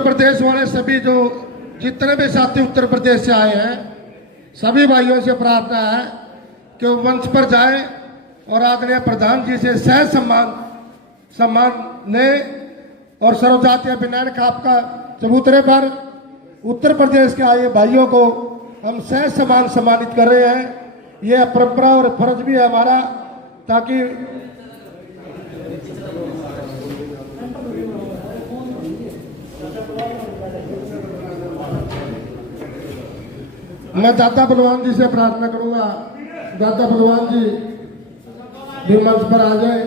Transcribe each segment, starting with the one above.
उत्तर प्रदेश वाले सभी जो जितने भी साथी उत्तर प्रदेश से आए हैं, सभी भाइयों से प्रार्थना है कि वो मंच पर जाएं और आदरणीय प्रधान जी से सह सम्मान लें। और सर्वजातीय विनयन खाप का चबूतरे पर उत्तर प्रदेश के आए भाइयों को हम सह सम्मानित कर रहे हैं। यह परंपरा और फर्ज भी है हमारा, ताकि मैं दादा बलवान जी से प्रार्थना करूंगा, दादा बलवान जी भी मंच पर आ जाए।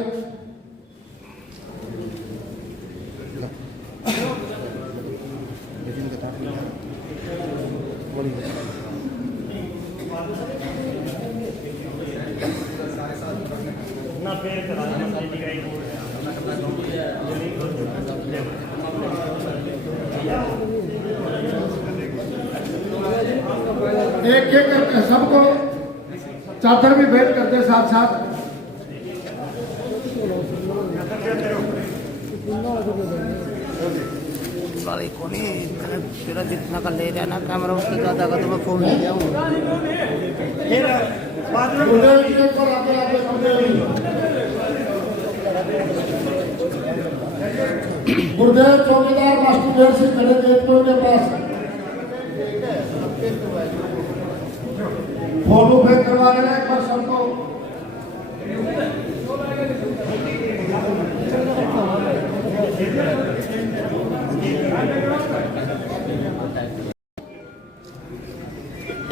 एक एक करके सबको चादर भी भेंट करते साथ साथ। तेरा जितना का ले रहा ना कैमरा उसकी ज्यादा का तो मैं फोन ले जाऊंगा। गुरुदेव चौकीदार मास्टर से खड़े गेटपुर के पास फोटो फेंक करवा लेना एक बार सबको।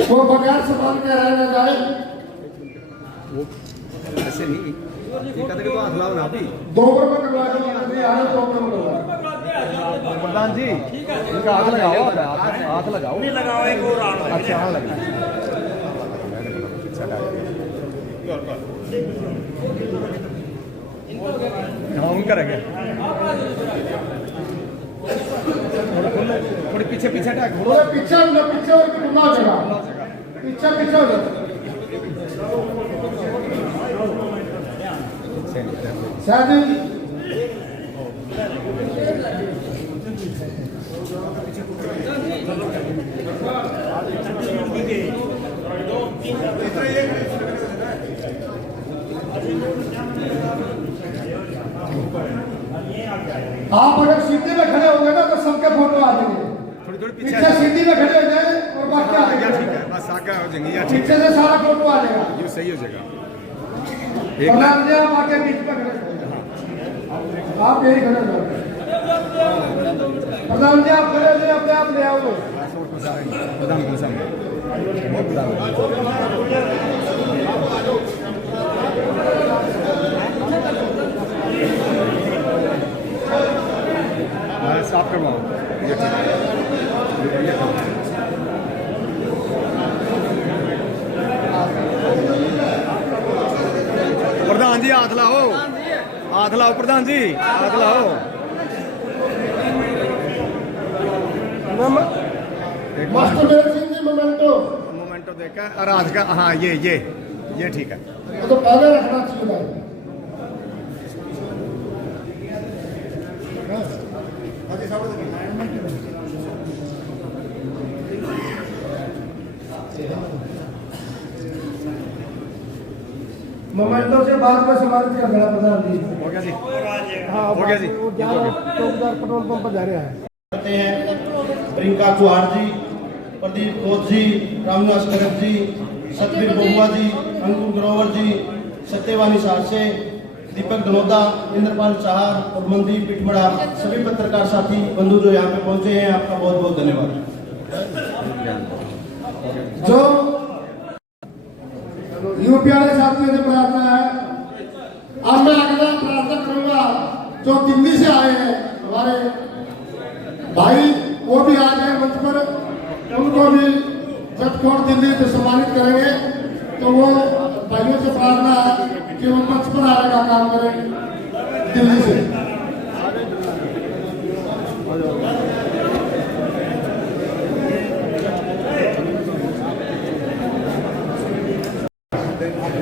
वो बगैर सामान के रहने जाए, वो ऐसे नहीं तो हाथ लाओ ना अभी 2 ओवर में करवा दो, अभी आने 2 ओवर में करवा। प्रधान जी इनका हाथ लगाओ, हाथ लगाओ, नहीं लगाओ एक और राउंड। अच्छा हाँ लगा हाँ उनका रह गया। थोड़ी पीछे पीछे टाक, थोड़ा पीछे हो जाएगा, पीछे हो जाएगा। शादी आप अगर सीधी में खड़े होंगे ना तो सबके फोटो आ जाएंगे। थोड़ी पीछे सीधी में खड़े हो जाए और बाकी आ ठीक जाएंगे, है, बस आगे हो जाएंगे या ठीक पीछे से सारा फोटो आ जाएगा। ये सही हो जाएगा। प्रधान जी आप आके बीच में खड़े हो, आप यही खड़े हो। प्रधान जी आप खड़े हो, अपने आप ले आओ। प्रधान कौन सा साफ करवाओ। प्रधान जी हाथ लाओ, हाथ लाओ प्रधान जी, हाथ लाओ। मोमेंटो देखा और हाथ का, हाँ ये ठीक है। तो पहले रखना चाहिए। मोमेंटो से बाद में सम्मानित कर देना प्रधान जी। हो गया जी, हाँ हो गया जी। चौकीदार पेट्रोल पंप पर जा रहे हैं। प्रियंका चौहान जी, प्रदीप खोत जी, रामनिवास करक जी, सतवीर बहुआ जी, अंकुर ग्रोवर जी, सत्यवानी सारसे, दीपक धनोदा, इंद्रपाल चाहर और मनदीप पिटमड़ा, सभी पत्रकार साथी बंधु जो यहाँ पे पहुंचे हैं, आपका बहुत बहुत धन्यवाद। जो यूपी वाले साथियों से प्रार्थना है, अब मैं अगला प्रार्थना करूंगा जो दिल्ली से आए हैं हमारे भाई, वो भी आ जाए मंच पर, उनको भी जटकोट दिल्ली से सम्मानित करेंगे। तो वो भाइयों से प्रार्थना है कि वो मंच पर आने का काम करें दिल्ली से।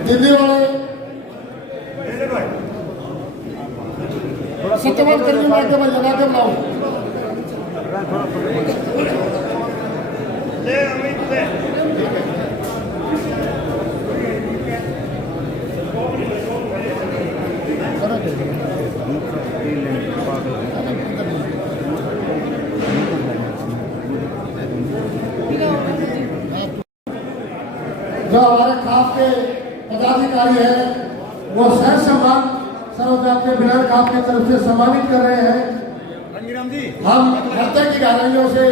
दिल्ली वाले सत्यवान करके मार के मैं लगा के लाऊं। जो हमारे खाप के पदाधिकारी हैं वो सह सम्मान सर्वजातीय बिलाल खाप की तरफ से सम्मानित कर रहे हैं। हम हृदय की गहराइयों से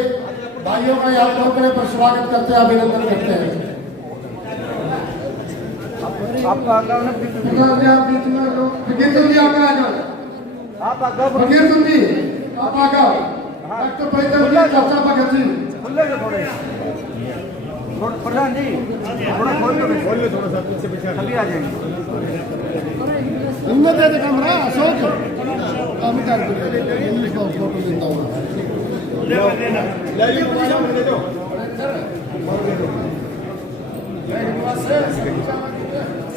भाइयों का यहाँ पहुंचने पर स्वागत करते हैं, अभिनंदन करते हैं। आपका अकाउंट आप बीच में लोग फकीर तुम जी आगे आ जाओ। आप आगे फकीर तुम जी आप आगे आओ। डॉक्टर पैदल जी, चाचा भगत जी खुले से थोड़े प्रधान जी थोड़ा खोल लो थोड़ा सा पीछे पीछे सभी आ जाएंगे। इनमें दे दे कैमरा अशोक काम कर दे इंग्लिश को फोटो देता हूँ।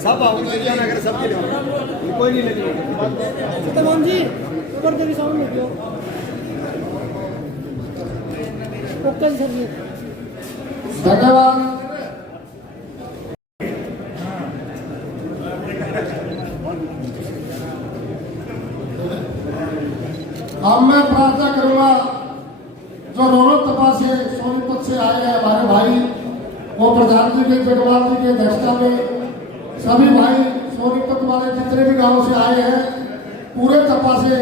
सब अगर सब कोई नहीं लेंगे तमाम जी ऊपर देवी साउंड में दियो ओके सर जी धन्यवाद। अब मैं प्रार्थना करूंगा जो रोहत तपा से सोनीपत से आए हैं हमारे भाई, वो प्रधान जी के जगवाल जी की अध्यक्षता में सभी भाई सोनीपत वाले जितने भी गांव से आए हैं, पूरे तपा से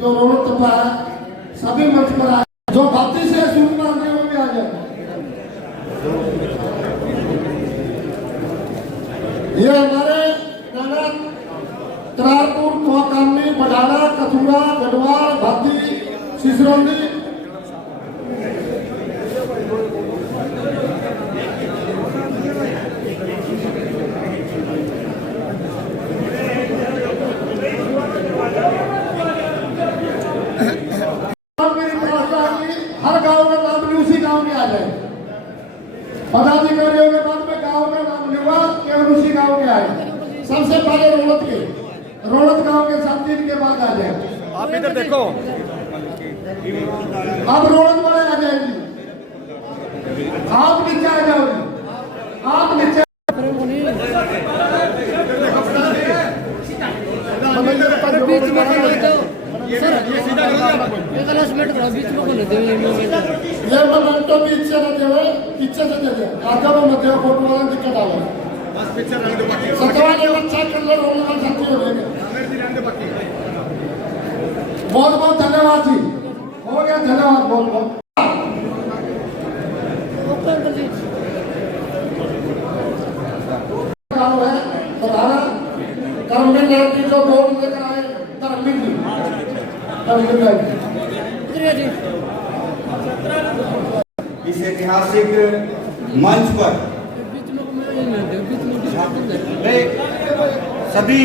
जो रोहत तपा है सभी मंच पर आए। जो बाती से सूट मारते हुए भी आ जाए। ये हमारे नगर तरारपुर, कुआकामनी, बडाला, कथुरा, गढ़वाल, भाती, सिसरौली हर गांव का नाम भी उसी गांव में आ जाए। पदाधिकारियों के बाद में गांव का नाम लिवा केवल उसी गांव के आए। सबसे पहले रोहत गांव के 7 दिन के बाद आ जाए। आप इधर देखो अब रोहत वाले आ जाएंगे, आप नीचे आ जाओगे, आप नीचे बीच में सर एक अनाउंसमेंट करो बीच में कोने दे ये मोमेंटो बीच से न देवे, पीछे से दे दे। आगे वो मत फोटो वाला दिक्कत आ रहा है। सतवा लेवल चेक कर लो, रोल नंबर साथी हो गए। बहुत बहुत धन्यवाद जी, हो गया धन्यवाद बहुत बहुत। ओके अंकल जी काम है बताना कर्मवीर नाम की जो बोर्ड लेकर आए धर्मवीर जी, जी इस ऐतिहासिक मंच पर बीच में बीच में सभी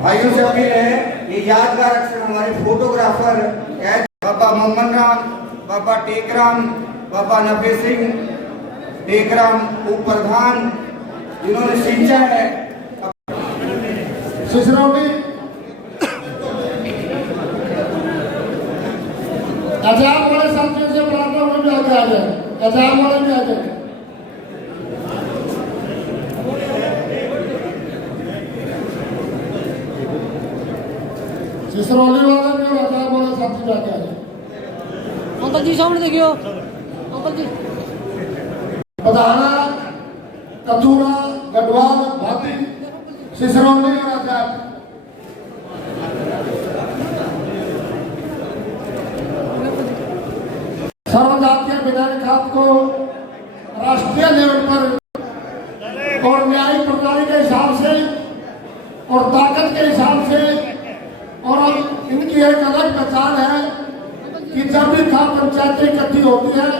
भाइयों से अपील है, ये यादगार अक्षर हमारे फोटोग्राफर बाबा मोहम्मद राम, बाबा टेकराम, बाबा नफे सिंह टेकराम उप प्रधान, जिन्होंने सिंचा है सिसरौली अजाब वाले साथियों से प्रार्थना में भी आगे आ जाए। अजाब वाले भी आ जाए। सिसरौली वाले भी और अजाब वाले साथी भी आगे आ जाए। अंकल जी सामने देखियो अंकल जी बदाना, कथुरा, गढ़वाल, भाती, सिसरौली और अजाब। सर्वजातीय विधान खाप को राष्ट्रीय लेवल पर और न्यायिक प्रणाली के हिसाब से और ताकत के हिसाब से, और इनकी एक अलग पहचान है कि जब भी खाप पंचायतें इकट्ठी होती है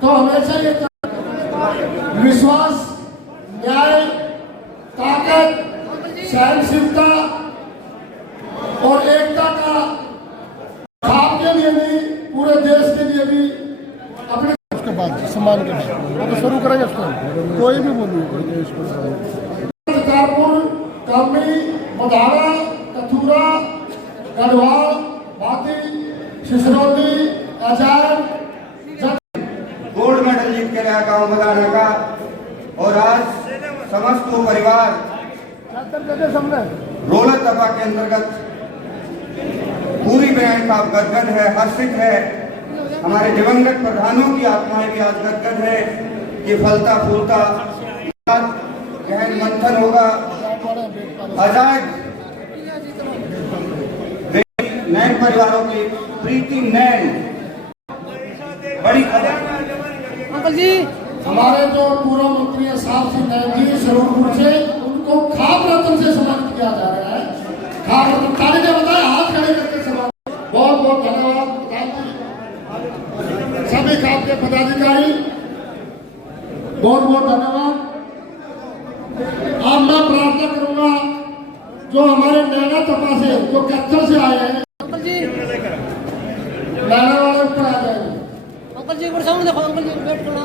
तो हमेशा ये विश्वास, न्याय, ताकत, सहनशीलता और एकता का खाप के लिए नहीं पूरे देश के लिए भी अपने उसके बाद सम्मान के बाद तो शुरू करेंगे उसको कोई भी बोलिए। चित्रापुर, कामनी, बधारा, कथुरा, गढ़वाल, भाती, सिसरौली, आजाद गोल्ड मेडल जीत के लाया गाँव बदाना का, और आज समस्त परिवार रोलत तपा के अंतर्गत पूरी बयान का गदगद है, हर्षित है। हमारे दिवंगत प्रधानों की आत्माएं भी आज गदगद है। ये फलता फूलता गहन मंथन होगा। आजाद नैन परिवारों की प्रीति नैन बड़ी खबर। अंकल जी हमारे जो पूर्व मंत्री है साहब सिंह नैन जी सरूरपुर से, उनको खाप रत्न से सम्मानित किया जा रहा है। खाप रत्न ताली ने बताया, हाथ खड़े करके सम्मान। बहुत बहुत धन्यवाद प्रधान जी, सभी खाप के पदाधिकारी बहुत बहुत धन्यवाद। अब मैं प्रार्थना करूंगा जो हमारे नैना तपा से, जो कच्चर से आए हैं, अंकल जी नैना वाले ऊपर आ जाएंगे। अंकल जी एक बार सामने देखो, अंकल जी वेट करो।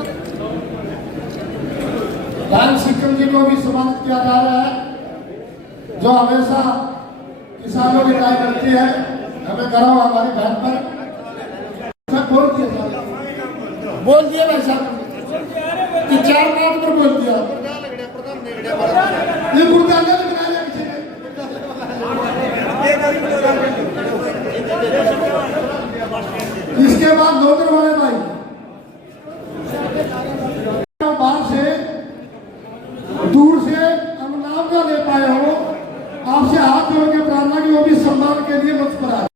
राम सिक्कम जी को भी सम्मानित किया जा रहा है, जो हमेशा किसानों की राय करती है। हमें करो हमारी बहन पर सब बोल दिया भाई साहब कि 4 बात पर बोल दिया। ये गुरदाने में बनाया किसी ने। इसके बाद नौकर वाले भाई बाहर से दूर से हम नाम ना ले पाए हो, आपसे हाथ जोड़ के प्रार्थना की वो भी सम्मान के लिए मंच पर आए।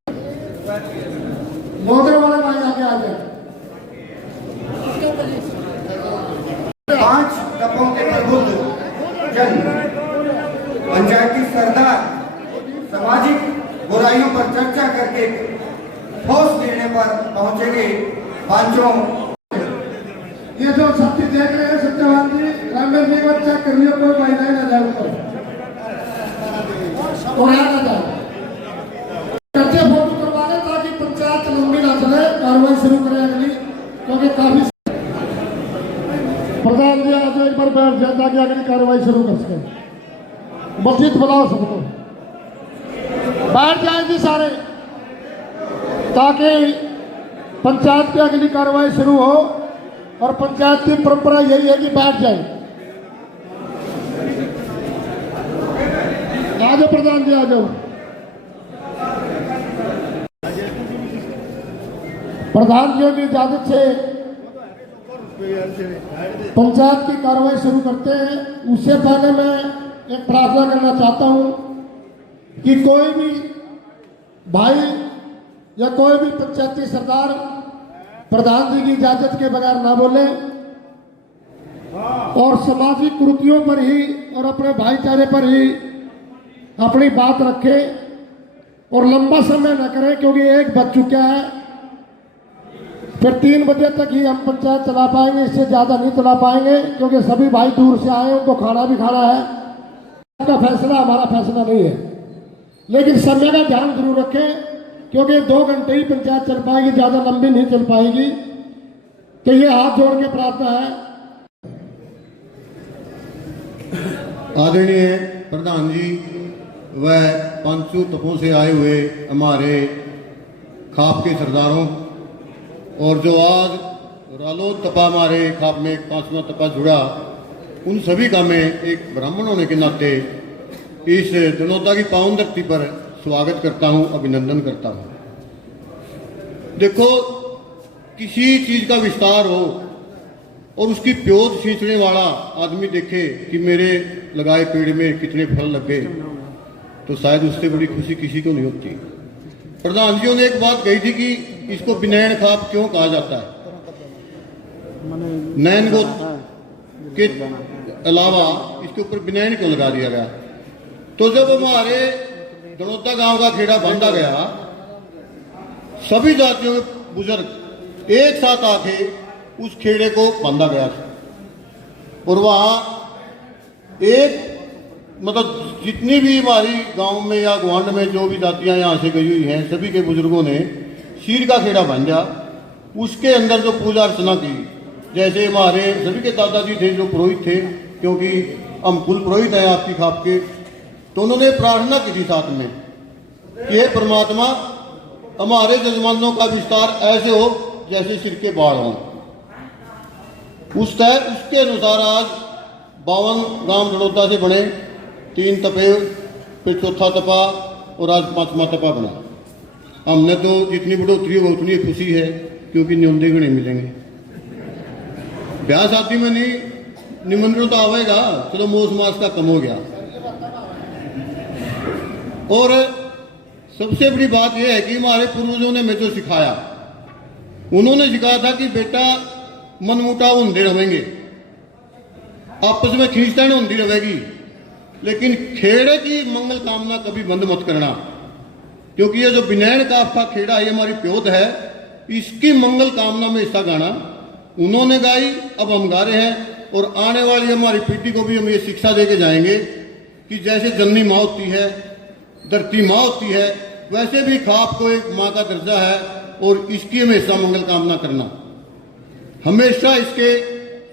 नौकर वाले भाई आगे आ जाए। 5 तपों के प्रबुद्ध जन, पंचायती सरदार, सामाजिक बुराइयों पर चर्चा करके ठोस निर्णय पर पहुंचेंगे। पांचों ये जो शक्ति देख रहे हैं सत्यवान जी, रामेश जी को चेक कर लियो, कोई महिला ना जाए ऊपर और ना जाए। कच्चे फोटो करवा लें ताकि पंचायत लंबी ना चले, कार्रवाई शुरू करें अगली, क्योंकि काफी प्रधान जी आज एक बार बैठ जाए ताकि अगली कार्रवाई शुरू कर सके। मस्जिद बुलाओ सबको, बैठ जाए जी सारे, ताकि पंचायत की अगली कार्रवाई शुरू हो। और पंचायत की परंपरा यही है कि बैठ जाए। आ जाओ प्रधान जी, आ जाओ। प्रधान जी की इजाजत से पंचायत की कार्रवाई शुरू करते हैं। उससे पहले मैं एक प्रार्थना करना चाहता हूं कि कोई भी भाई या कोई भी पंचायती सरदार प्रधान जी की इजाजत के बगैर ना बोले और सामाजिक कुरीतियों पर ही और अपने भाईचारे पर ही अपनी बात रखे और लंबा समय न करें, क्योंकि एक बज चुका है। फिर 3 बजे तक ही हम पंचायत चला पाएंगे, इससे ज्यादा नहीं चला पाएंगे, क्योंकि सभी भाई दूर से आए, उनको खाना भी खाना है। आपका फैसला हमारा फैसला नहीं है, लेकिन समय का ध्यान जरूर रखें, क्योंकि 2 घंटे ही पंचायत चल पाएगी, ज्यादा लंबी नहीं चल पाएगी। तो ये हाथ जोड़ के प्रार्थना है। आदरणीय प्रधान जी व पांचों तपों से आए हुए हमारे खाप के सरदारों, और जो आज रालो तपा हमारे खाप में 5वां तपा जुड़ा, उन सभी का मैं एक ब्राह्मण होने के नाते इस दनौदा की पावन धरती पर स्वागत करता हूं, अभिनंदन करता हूं। देखो, किसी चीज का विस्तार हो और उसकी प्योद सींचने वाला आदमी देखे कि मेरे लगाए पेड़ में कितने फल लगे, तो शायद उससे बड़ी खुशी किसी को नहीं होती। प्रधान जी ने एक बात कही थी कि इसको बिनैन खाप क्यों कहा जाता है। नैन गोत के अलावा इसके ऊपर बिनैन क्यों लगा दिया गया। तो जब हमारे दनौदा गांव का खेड़ा बांधा गया, सभी जातियों के बुजुर्ग एक साथ आके उस खेड़े को बांधा गया और वहां एक मतलब जितनी भी हमारी गांव में या ग्वांड में जो भी जातियां यहां से गई हुई हैं, सभी के बुजुर्गों ने शीर का खेड़ा बांधा। उसके अंदर जो पूजा अर्चना की, जैसे हमारे सभी के दादाजी थे जो पुरोहित थे, क्योंकि हम कुल पुरोहित हैं आपकी खाप के, तो उन्होंने प्रार्थना की थी साथ में कि हे परमात्मा, हमारे जजमानों का विस्तार ऐसे हो जैसे सिर के बाल हों। उसके अनुसार आज 52 गांव दनौदा से बने, 3 तपे, फिर 4था तपा और आज 5वां तपा बना। हमने तो जितनी बढ़ोतरी हो उतनी खुशी है, क्योंकि न्योंदे गणे मिलेंगे। ब्याह शादी में नहीं निमंत्रण तो आवेगा, चलो मोस मास का कम हो गया। और सबसे बड़ी बात यह है कि हमारे पूर्वजों ने हमें जो सिखाया, उन्होंने सिखाया था कि बेटा मनमुटाव होते रहेंगे, आपस में खींचतान होती रहेगी, लेकिन खेड़े की मंगल कामना कभी बंद मत करना, क्योंकि ये जो बिनैन काफ का खेड़ा ये हमारी प्योत है, इसकी मंगल कामना में हिस्सा गाना उन्होंने गाई, अब हम गा रहे हैं। और आने वाली हमारी पीढ़ी को भी हम ये शिक्षा दे के जाएंगे कि जैसे जननी माँ होती है, धरती माँ होती है, वैसे भी खाप को एक माँ का दर्जा है और इसकी हमेशा मंगल कामना करना, हमेशा इसके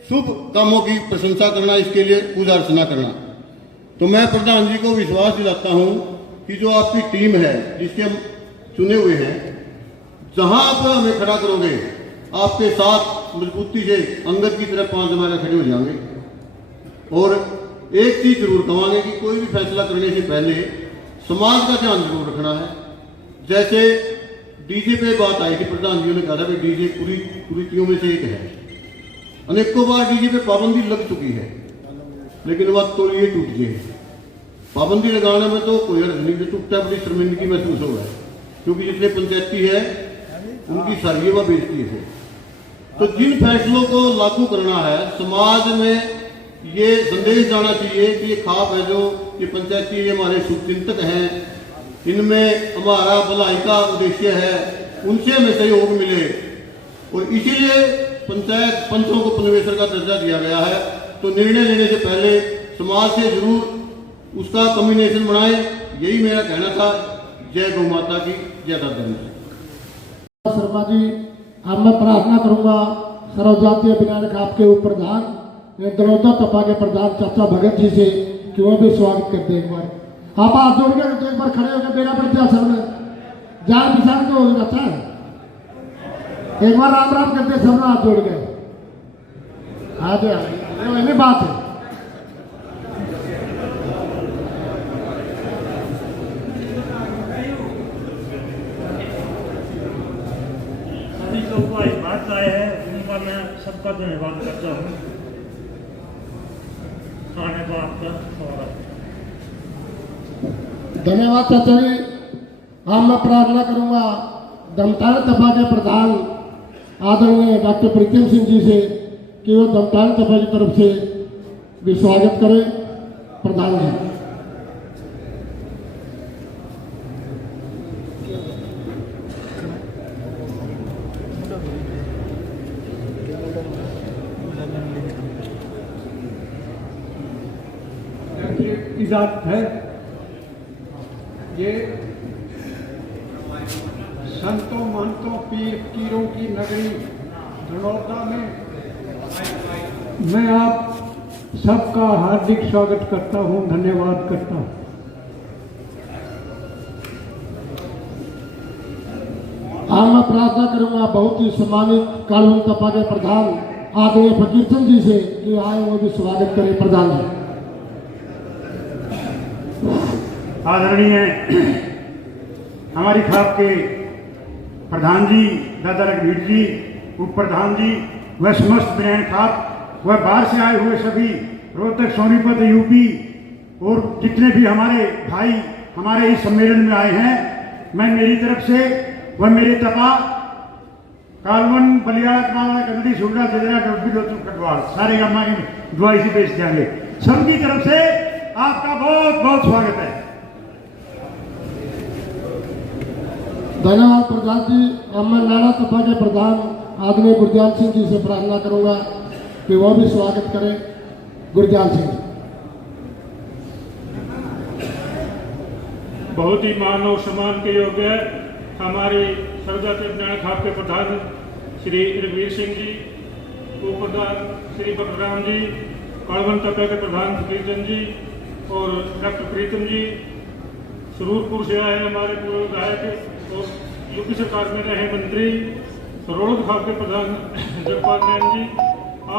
शुभ कामों की प्रशंसा करना, इसके लिए पूजा अर्चना करना। तो मैं प्रधान जी को विश्वास दिलाता हूं कि जो आपकी टीम है जिसके हम चुने हुए हैं, जहां आप हमें खड़ा करोगे आपके साथ मजबूती से अंगद की तरह 5 जमाने खड़े हो जाएंगे। और एक चीज जरूर कहेंगे कि कोई भी फैसला करने से पहले समाज का ध्यान जरूर रखना है। जैसे डीजे पे बात आई थी, प्रधान जी ने कहा था कि डीजे कुरीतियों में से एक है, अनेकों बार डीजे पे पाबंदी लग चुकी है, लेकिन वह तो ये टूट गई। पाबंदी लगाने में तो कोई अर्थ नहीं, टूटता बड़ी शर्मिंदगी महसूस हो रहा है, क्योंकि जितने पंचायती है उनकी सारी वह बेइज्जती है। तो जिन फैसलों को लागू करना है, समाज में ये संदेश जाना चाहिए कि ये खाप है जो ये पंचायती ये हमारे शुभचिंतक हैं, इनमें हमारा भलाई का उद्देश्य है, उनसे हमें सहयोग मिले। और इसीलिए पंचायत पंचों को पनवेसर का दर्जा दिया गया है। तो निर्णय लेने से पहले समाज से जरूर उसका कम्बिनेशन बनाए, यही मेरा कहना था। जय गौ माता की, जय दादा। शर्मा जी, अब मैं प्रार्थना करूंगा सर्व जातीय बिनैन खाप के उप प्रधान दनौदा तपा के प्रधान चाचा भगत जी से कि वो भी स्वागत करते हैं। एक बार आप हाथ जोड़ के तो एक बार खड़े होकर देना पड़ता है, सब में जान पिछाड़ तो हो जाता है। एक बार राम राम करते सब हाथ जोड़ गए। हाँ जी, वही बात है। सभी लोग को इस बात लाए हैं, उनका मैं सबका धन्यवाद करता हूँ। खाने को आपका स्वागत। धन्यवाद चाचा जी। हाँ, मैं प्रार्थना करूंगा दमतान तपा के प्रधान आदरणीय डॉक्टर प्रीतम सिंह जी से कि वो दमतान तपा की तरफ से भी स्वागत करें। प्रधान जी। इजाजत है। ये संतों महंतों पीर कीरों की नगरी धनौदा में मैं आप सबका हार्दिक स्वागत करता हूं, धन्यवाद करता हूं। हाँ, मैं प्रार्थना करूंगा बहुत ही सम्मानित कालवन तपा के प्रधान आदरणीय फकीर चंद जी से कि आए वो भी स्वागत करें। प्रधान जी। आदरणीय हमारी खाप के प्रधान जी दादा रघुवीर जी, उप प्रधान जी व समस्त बिनैन खाप व बाहर से आए हुए सभी रोहतक, सोनीपत, यूपी और जितने भी हमारे भाई हमारे इस सम्मेलन में आए हैं, मैं मेरी तरफ से व मेरे तपा कालवन बलिया गंदी सुगड़ा जजरा डोबी लोचू कटवाल सारे गामा की दुआई से पेश जाएंगे। सबकी तरफ से आपका बहुत बहुत स्वागत है। धन्यवाद प्रधान जी। अब मैं नाना तपा के प्रधान आदरणीय गुरजाल सिंह जी से प्रार्थना करूंगा कि वो भी स्वागत करें। गुरजाल सिंह। बहुत ही मान और सम्मान के योग्य हमारे सर्वजातीय बिनैन खाप के प्रधान श्री रघुवीर सिंह जी, उप प्रधान श्री बलराम जी, कालवन तपा के प्रधान फकीर चंद जी और डॉक्टर प्रीतम जी, सरूरपुर से आए हमारे पूर्व विधायक और यूपी सरकार में रहे मंत्री सरोड़ खाप के प्रधान जगपाल नैन जी,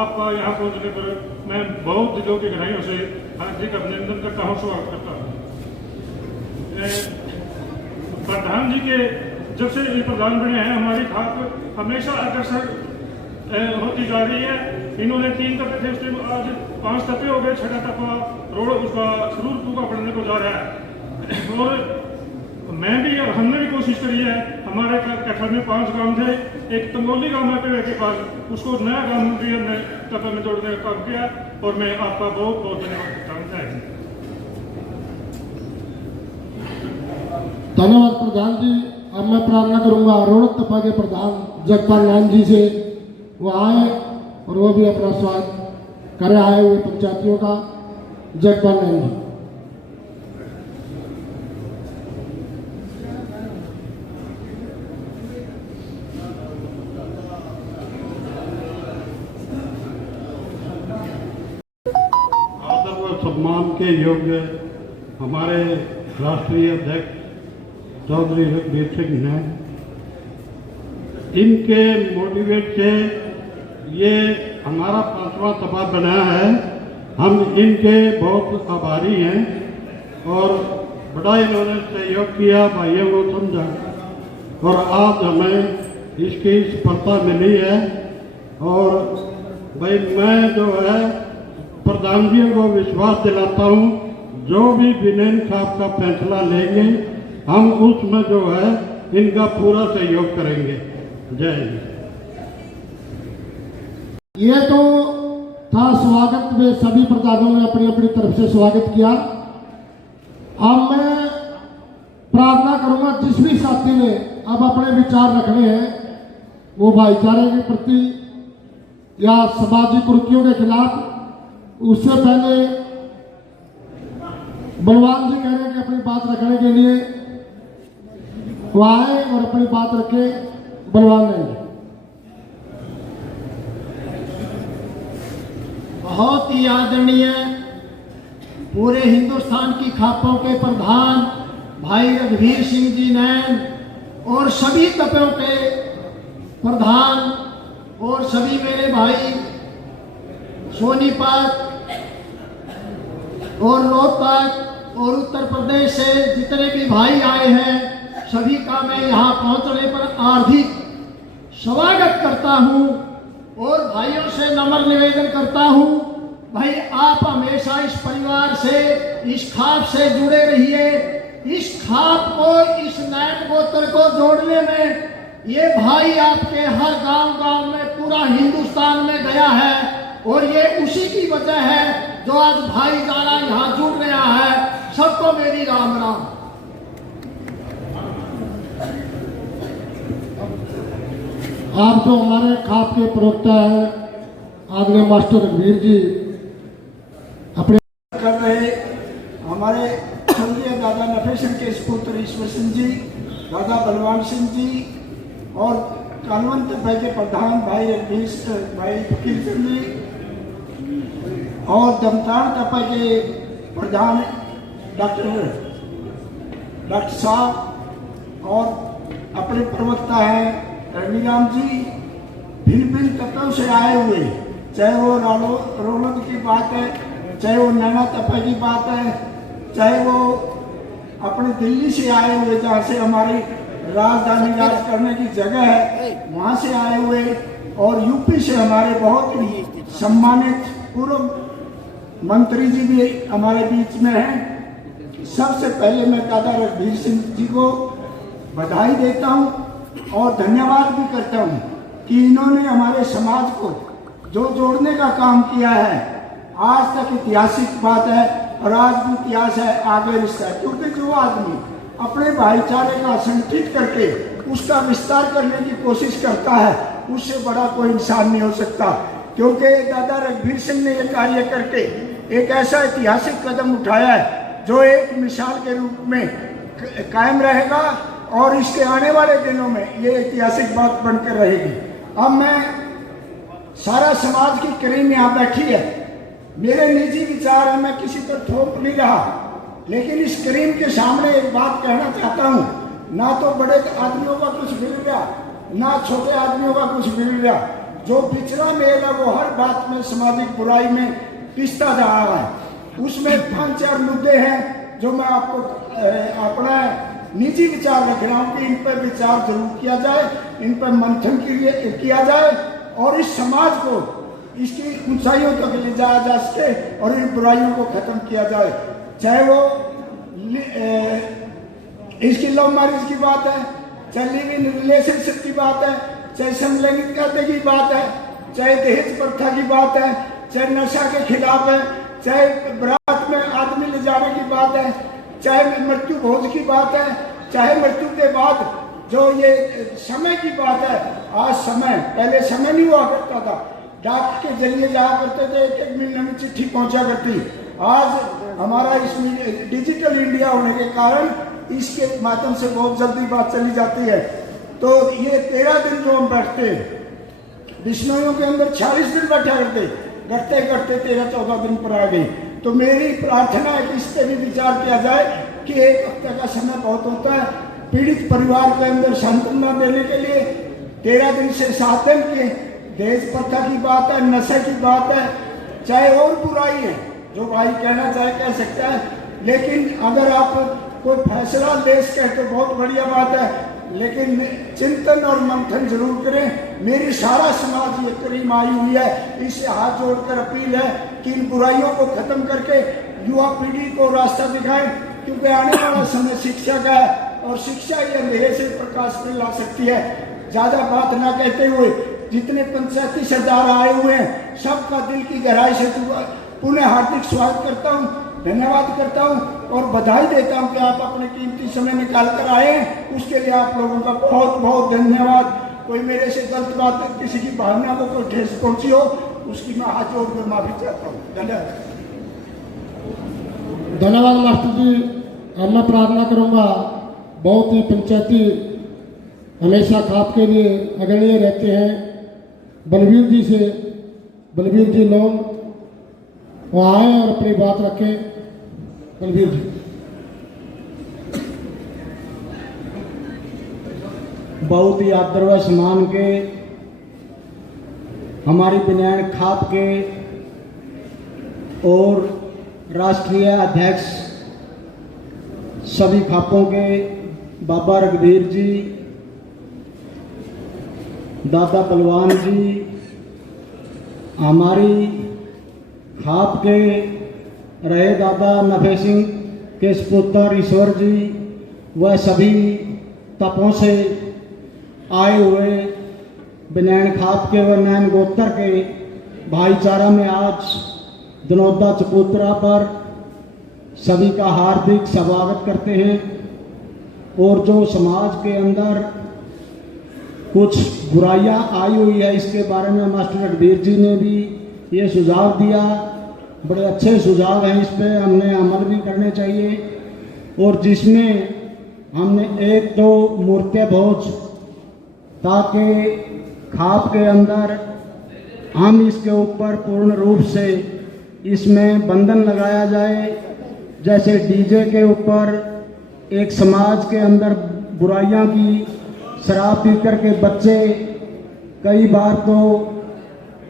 आपका यहाँ पहुँचने पर मैं बहुत दिलों की गहराइयों से हार्दिक अभिनंदन करता हूँ, स्वागत करता हूँ। प्रधान जी के जब से ये प्रधान बने हैं, हमारी खाप हमेशा अग्रसर होती जा रही है। इन्होंने 3 टप्पे थे, उसके आज 5 टप्पे हो गए, 6वां टप्पा रोड उसका जरूर पूरा पड़ने को जा रहा है। और मैं भी और हमने भी कोशिश करी है। हमारे कथा में 5 गांव थे, एक तंगोली गांव है पेड़ के पास, उसको नया गांव भी हमने टप्पे में जोड़ने का काम किया। और मैं आपका बहुत बहुत धन्यवाद करता हूँ। धन्यवाद प्रधान जी। अब मैं प्रार्थना करूंगा रोहतक तपा के प्रधान जगपाल नारायण जी से, वो आए और वो भी अपना स्वागत करे आए हुए पंचायतियों का। जगपाल नारायण जी। आदर व सम्मान के योग्य हमारे राष्ट्रीय अध्यक्ष चौधरी रघुवीर सिंह ने, इनके मोटिवेट से ये हमारा 5वां तपा बना है। हम इनके बहुत आभारी हैं और बड़ा इन्होंने सहयोग किया, भाइयों को समझा और आज हमें इसकी सफलता मिली है। और भाई मैं जो है प्रधान जी को विश्वास दिलाता हूँ, जो भी विनय साहब का फैसला लेंगे हम उसमें जो है इनका पूरा सहयोग करेंगे। जय हिंद। ये तो था स्वागत में, सभी प्रधानों ने अपनी अपनी तरफ से स्वागत किया। अब मैं प्रार्थना करूंगा जिस भी साथी ने अब अपने विचार रखने हैं, वो भाईचारे के प्रति या सामाजिक कुरीतियों के खिलाफ, उससे पहले बलवान जी कह रहे हैं कि अपनी बात रखने के लिए वो आए और अपनी बात रखे। बलवान नहीं, बहुत ही आदरणीय पूरे हिंदुस्तान की खापों के प्रधान भाई रघुवीर सिंह जी नैन और सभी तपों के प्रधान और सभी मेरे भाई सोनीपत और रोहतक और उत्तर प्रदेश से जितने भी भाई आए हैं, सभी का मैं यहाँ पहुँचने पर हार्दिक स्वागत करता हूँ और भाइयों से नम्र निवेदन करता हूँ, भाई आप हमेशा इस परिवार से, इस खाप से जुड़े रहिए। इस खाप को, इस नैन गोत्र को जोड़ने में ये भाई आपके हर गांव में पूरा हिंदुस्तान में गया है और ये उसी की वजह है जो आज भाईचारा यहाँ जुड़ गया है। सबको मेरी राम राम। आप जो हमारे खाप के प्रवक्ता हैं आदरणीय मास्टर रघुवीर जी अपने कर रहे हमारे स्वर्गीय दादा नफे सिंह के सुपुत्र ईश्वर सिंह जी, दादा बलवान सिंह जी और कानवंत भाई के प्रधान भाई रघुवीर भाई फकीर सिंह जी और दमतान तपा के प्रधान डॉक्टर साहब और अपने प्रवक्ता हैं रघुराम जी, भिन्न भिन्न तत्वों से आए हुए, चाहे वो रोहतक की बात है, चाहे वो नैना तपा की बात है, चाहे वो अपने दिल्ली से आए हुए जहाँ से हमारी राजधानी राज करने की जगह है वहाँ से आए हुए और यूपी से हमारे बहुत ही सम्मानित पूर्व मंत्री जी भी हमारे बीच में हैं। सबसे पहले मैं दादा रघुवीर सिंह जी को बधाई देता हूँ और धन्यवाद भी करता हूँ कि इन्होंने हमारे समाज को जो जोड़ने का काम किया है। आज तक ऐतिहासिक बात है और आज भी इतिहास है, आगे रिश्ता है, क्योंकि जो आदमी अपने भाईचारे का संगठित करके उसका विस्तार करने की कोशिश करता है उससे बड़ा कोई इंसान नहीं हो सकता। क्योंकि दादा रघुवीर सिंह ने यह कार्य करके एक ऐसा ऐतिहासिक कदम उठाया है जो एक मिसाल के रूप में कायम रहेगा और इसके आने वाले दिनों में ये ऐतिहासिक बात बनकर रहेगी। अब मैं सारा समाज की करीम यहाँ बैठी है, मेरे निजी विचार है, मैं किसी पर थोप नहीं रहा, लेकिन इस करीम के सामने एक बात कहना चाहता हूँ। ना तो बड़े आदमियों का कुछ मिल रहा, ना छोटे आदमियों का कुछ मिल रहा। जो पिछड़ा मेल है वो हर बात में सामाजिक बुराई में पिसता जा रहा है। उसमें 5-4 मुद्दे हैं जो मैं आपको अपना निजी विचार रख रहा हूँ कि इन पर विचार जरूर किया जाए, इन पर मंथन किया जाए और इस समाज को इसकी ऊंचाइयों तक ले जाया जा सके और इन बुराइयों को खत्म किया जाए। चाहे वो इसकी लव मैरिज की बात है, चाहे लिव इन रिलेशनशिप की बात है, चाहे समलैंगिकता की बात है, चाहे दहेज प्रथा की बात है, चाहे नशा के खिलाफ है, चाहे बारात में आदमी ले जाने की बात है, चाहे मृत्यु भोज की बात है, चाहे मृत्यु के बाद जो ये समय की बात है। आज समय, पहले समय नहीं हुआ करता था, डाक के जरिए जाया करते थे, एक महीने में चिट्ठी पहुंचा करती। आज हमारा इसमें डिजिटल इंडिया होने के कारण इसके माध्यम से बहुत जल्दी बात चली जाती है। तो ये 13 दिन जो हम बैठते, बिश्नोइयों के अंदर 46 दिन बैठा करते, घटते घटते 13-14 दिन पर आ गई। तो मेरी प्रार्थना है कि इस पर भी विचार किया जाए कि 1 हफ्ते का समय बहुत होता है पीड़ित परिवार के अंदर सांत्वना देने के लिए। 13 दिन से 7 दिन के दहेज प्रथा की बात है, नशे की बात है, चाहे और बुराई है, जो भाई कहना चाहे कह सकता है। लेकिन अगर आप कोई फैसला ले सके तो बहुत बढ़िया बात है, लेकिन चिंतन और मंथन जरूर करें। मेरी सारा समाज ये करीम आई हुई है, इससे हाथ जोड़कर अपील है कि इन बुराइयों को खत्म करके युवा पीढ़ी को रास्ता दिखाएं, क्योंकि आने वाला समय शिक्षा का है और शिक्षा ही अंधेरे से प्रकाश में ला सकती है। ज्यादा बात ना कहते हुए जितने पंचायती सरदार आए हुए हैं सबका दिल की गहराई से पुनः हार्दिक स्वागत करता हूँ, धन्यवाद करता हूँ और बधाई देता हूँ कि आप अपने कीमती समय निकाल कर आए। उसके लिए आप लोगों का बहुत बहुत धन्यवाद। कोई मेरे से गलत बात, किसी की भावना को कोई ठेस पहुंची हो, उसकी मैं हाथ जोड़कर माफी चाहता हूँ। धन्यवाद। धन्यवाद मास्टर जी। अब मैं प्रार्थना करूंगा, बहुत ही पंचायती हमेशा खाप के लिए अग्रणीय रहते हैं, बलवीर जी से, बलवीर जी लोन वो आए और अपनी बात रखें। बलवीर जी। बहुत ही आदर व सम्मान के हमारी बनियान खाप के और राष्ट्रीय अध्यक्ष सभी खापों के बाबा रघुवीर जी, दादा बलवान जी, हमारी खाप के रहे दादा नफे सिंह के सपुत्र ईश्वर जी व सभी तपों से आए हुए बनैन खाप के व नैन गोत्र के भाईचारा में आज दनौदा चकोतरा पर सभी का हार्दिक स्वागत करते हैं। और जो समाज के अंदर कुछ बुराइयां आई हुई है, इसके बारे में मास्टर रघुवीर जी ने भी ये सुझाव दिया। बड़े अच्छे सुझाव हैं, इस पे हमने अमल भी करने चाहिए। और जिसमें हमने 1-2 मूर्ति भोज, ताकि खाप के अंदर हम इसके ऊपर पूर्ण रूप से इसमें बंधन लगाया जाए। जैसे डीजे के ऊपर एक समाज के अंदर बुराइयां की, शराब पी करके बच्चे कई बार तो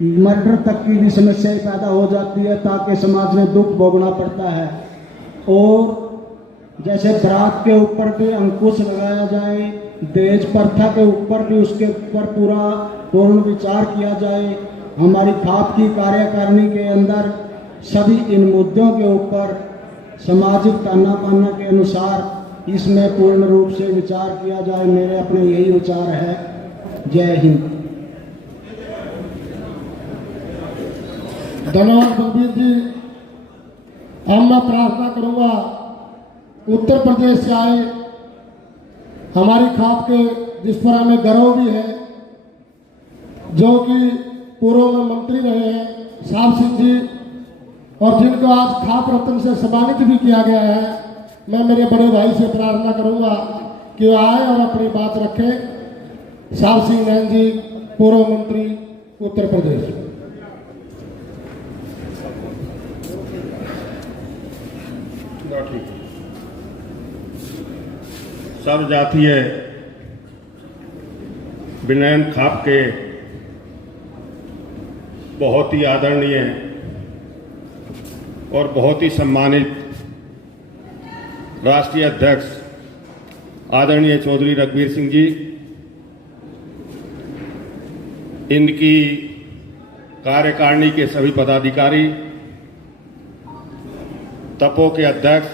मर्डर तक की भी समस्या पैदा हो जाती है, ताकि समाज में दुख भोगना पड़ता है। और जैसे बरात के ऊपर भी अंकुश लगाया जाए, दहेज प्रथा के ऊपर भी उसके ऊपर पूर्ण विचार किया जाए। हमारी खाप की कार्यकारिणी के अंदर सभी इन मुद्दों के ऊपर सामाजिक ताना बाना के अनुसार इसमें पूर्ण रूप से विचार किया जाए। मेरे अपने यही विचार है। जय हिंद। धन्यवाद बलबीर जी। अब मैं प्रार्थना करूंगा, उत्तर प्रदेश से आए हमारी खाप के, जिस पर हमें गर्व भी है, जो कि पूर्व में मंत्री रहे हैं साहब सिंह जी, और जिनको आज खाप रत्न से सम्मानित भी किया गया है। मैं मेरे बड़े भाई से प्रार्थना करूंगा कि वो आए और अपनी बात रखें। साहब सिंह नैन जी, पूर्व मंत्री उत्तर प्रदेश। सर्व जातीय बनैन खाप के बहुत ही आदरणीय और बहुत ही सम्मानित राष्ट्रीय अध्यक्ष आदरणीय चौधरी रघुवीर सिंह जी, इनकी कार्यकारिणी के सभी पदाधिकारी, तपो के अध्यक्ष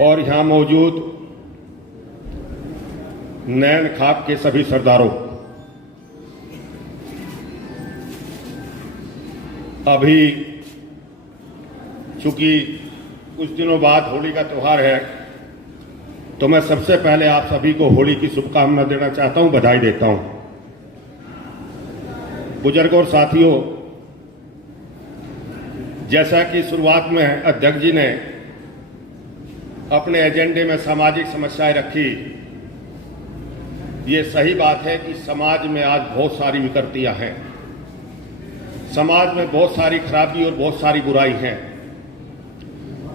और यहाँ मौजूद नैन खाप के सभी सरदारों, अभी चूंकि कुछ दिनों बाद होली का त्यौहार है, तो मैं सबसे पहले आप सभी को होली की शुभकामना देना चाहता हूं, बधाई देता हूं। बुजुर्गों और साथियों, जैसा कि शुरुआत में अध्यक्ष जी ने अपने एजेंडे में सामाजिक समस्याएं रखी, ये सही बात है कि समाज में आज बहुत सारी विकृतियां हैं, समाज में बहुत सारी खराबी और बहुत सारी बुराई हैं।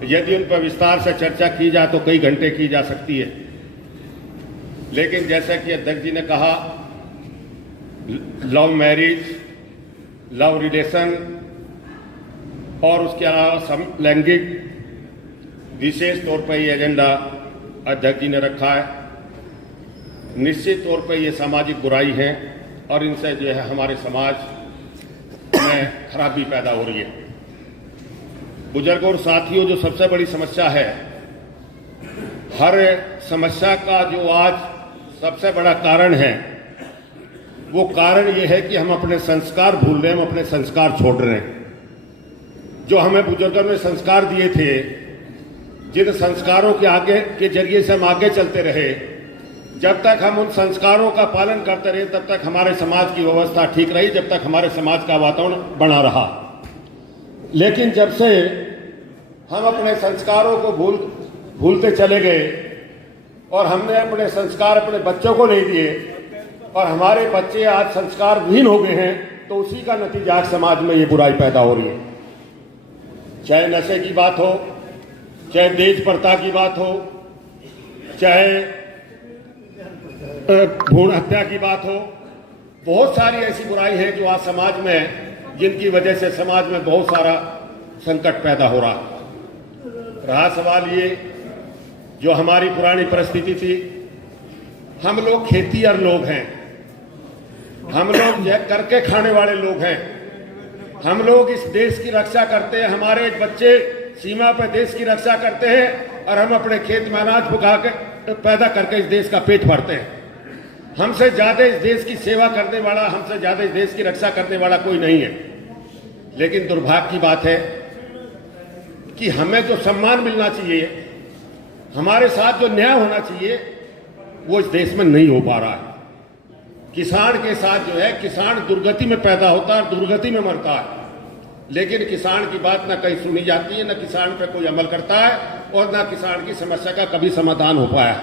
यदि उन पर विस्तार से चर्चा की जाए तो कई घंटे की जा सकती है, लेकिन जैसा कि अध्यक्ष जी ने कहा, लव मैरिज, लव रिलेशन और उसके अलावा लैंगिक, विशेष तौर पर ये एजेंडा अध्यक्ष जी ने रखा है। निश्चित तौर पर ये सामाजिक बुराई है और इनसे जो है हमारे समाज में खराबी पैदा हो रही है। बुजुर्गों और साथियों, जो सबसे बड़ी समस्या है, हर समस्या का जो आज सबसे बड़ा कारण है, वो कारण ये है कि हम अपने संस्कार भूल रहे हैं, हम अपने संस्कार छोड़ रहे हैं। जो हमें बुजुर्गों ने संस्कार दिए थे, जिन संस्कारों के आगे के जरिए से हम आगे चलते रहे, जब तक हम उन संस्कारों का पालन करते रहे तब तक हमारे समाज की व्यवस्था ठीक रही, जब तक हमारे समाज का वातावरण बना रहा। लेकिन जब से हम अपने संस्कारों को भूलते चले गए और हमने अपने संस्कार अपने बच्चों को नहीं दिए और हमारे बच्चे आज संस्कार विहीन हो गए हैं, तो उसी का नतीजा समाज में ये बुराई पैदा हो रही है। चाहे नशे की बात हो, चाहे तेज प्रथा की बात हो, चाहे भ्रूण हत्या की बात हो, बहुत सारी ऐसी बुराई है जो आज समाज में, जिनकी वजह से समाज में बहुत सारा संकट पैदा हो रहा सवाल ये, जो हमारी पुरानी परिस्थिति थी, हम लोग खेतीहर लोग हैं, हम लोग करके खाने वाले लोग हैं, हम लोग इस देश की रक्षा करते हैं, हमारे बच्चे सीमा पर देश की रक्षा करते हैं और हम अपने खेत में अनाज पका के पैदा करके इस देश का पेट भरते हैं। हमसे ज्यादा इस देश की सेवा करने वाला, हमसे ज्यादा इस देश की रक्षा करने वाला कोई नहीं है। लेकिन दुर्भाग्य की बात है कि हमें जो सम्मान मिलना चाहिए, हमारे साथ जो न्याय होना चाहिए, वो इस देश में नहीं हो पा रहा है। किसान के साथ जो है, किसान दुर्गति में पैदा होता है, दुर्गति में मरता है, लेकिन किसान की बात ना कहीं सुनी जाती है, ना किसान पे कोई अमल करता है और ना किसान की समस्या का कभी समाधान हो पाया।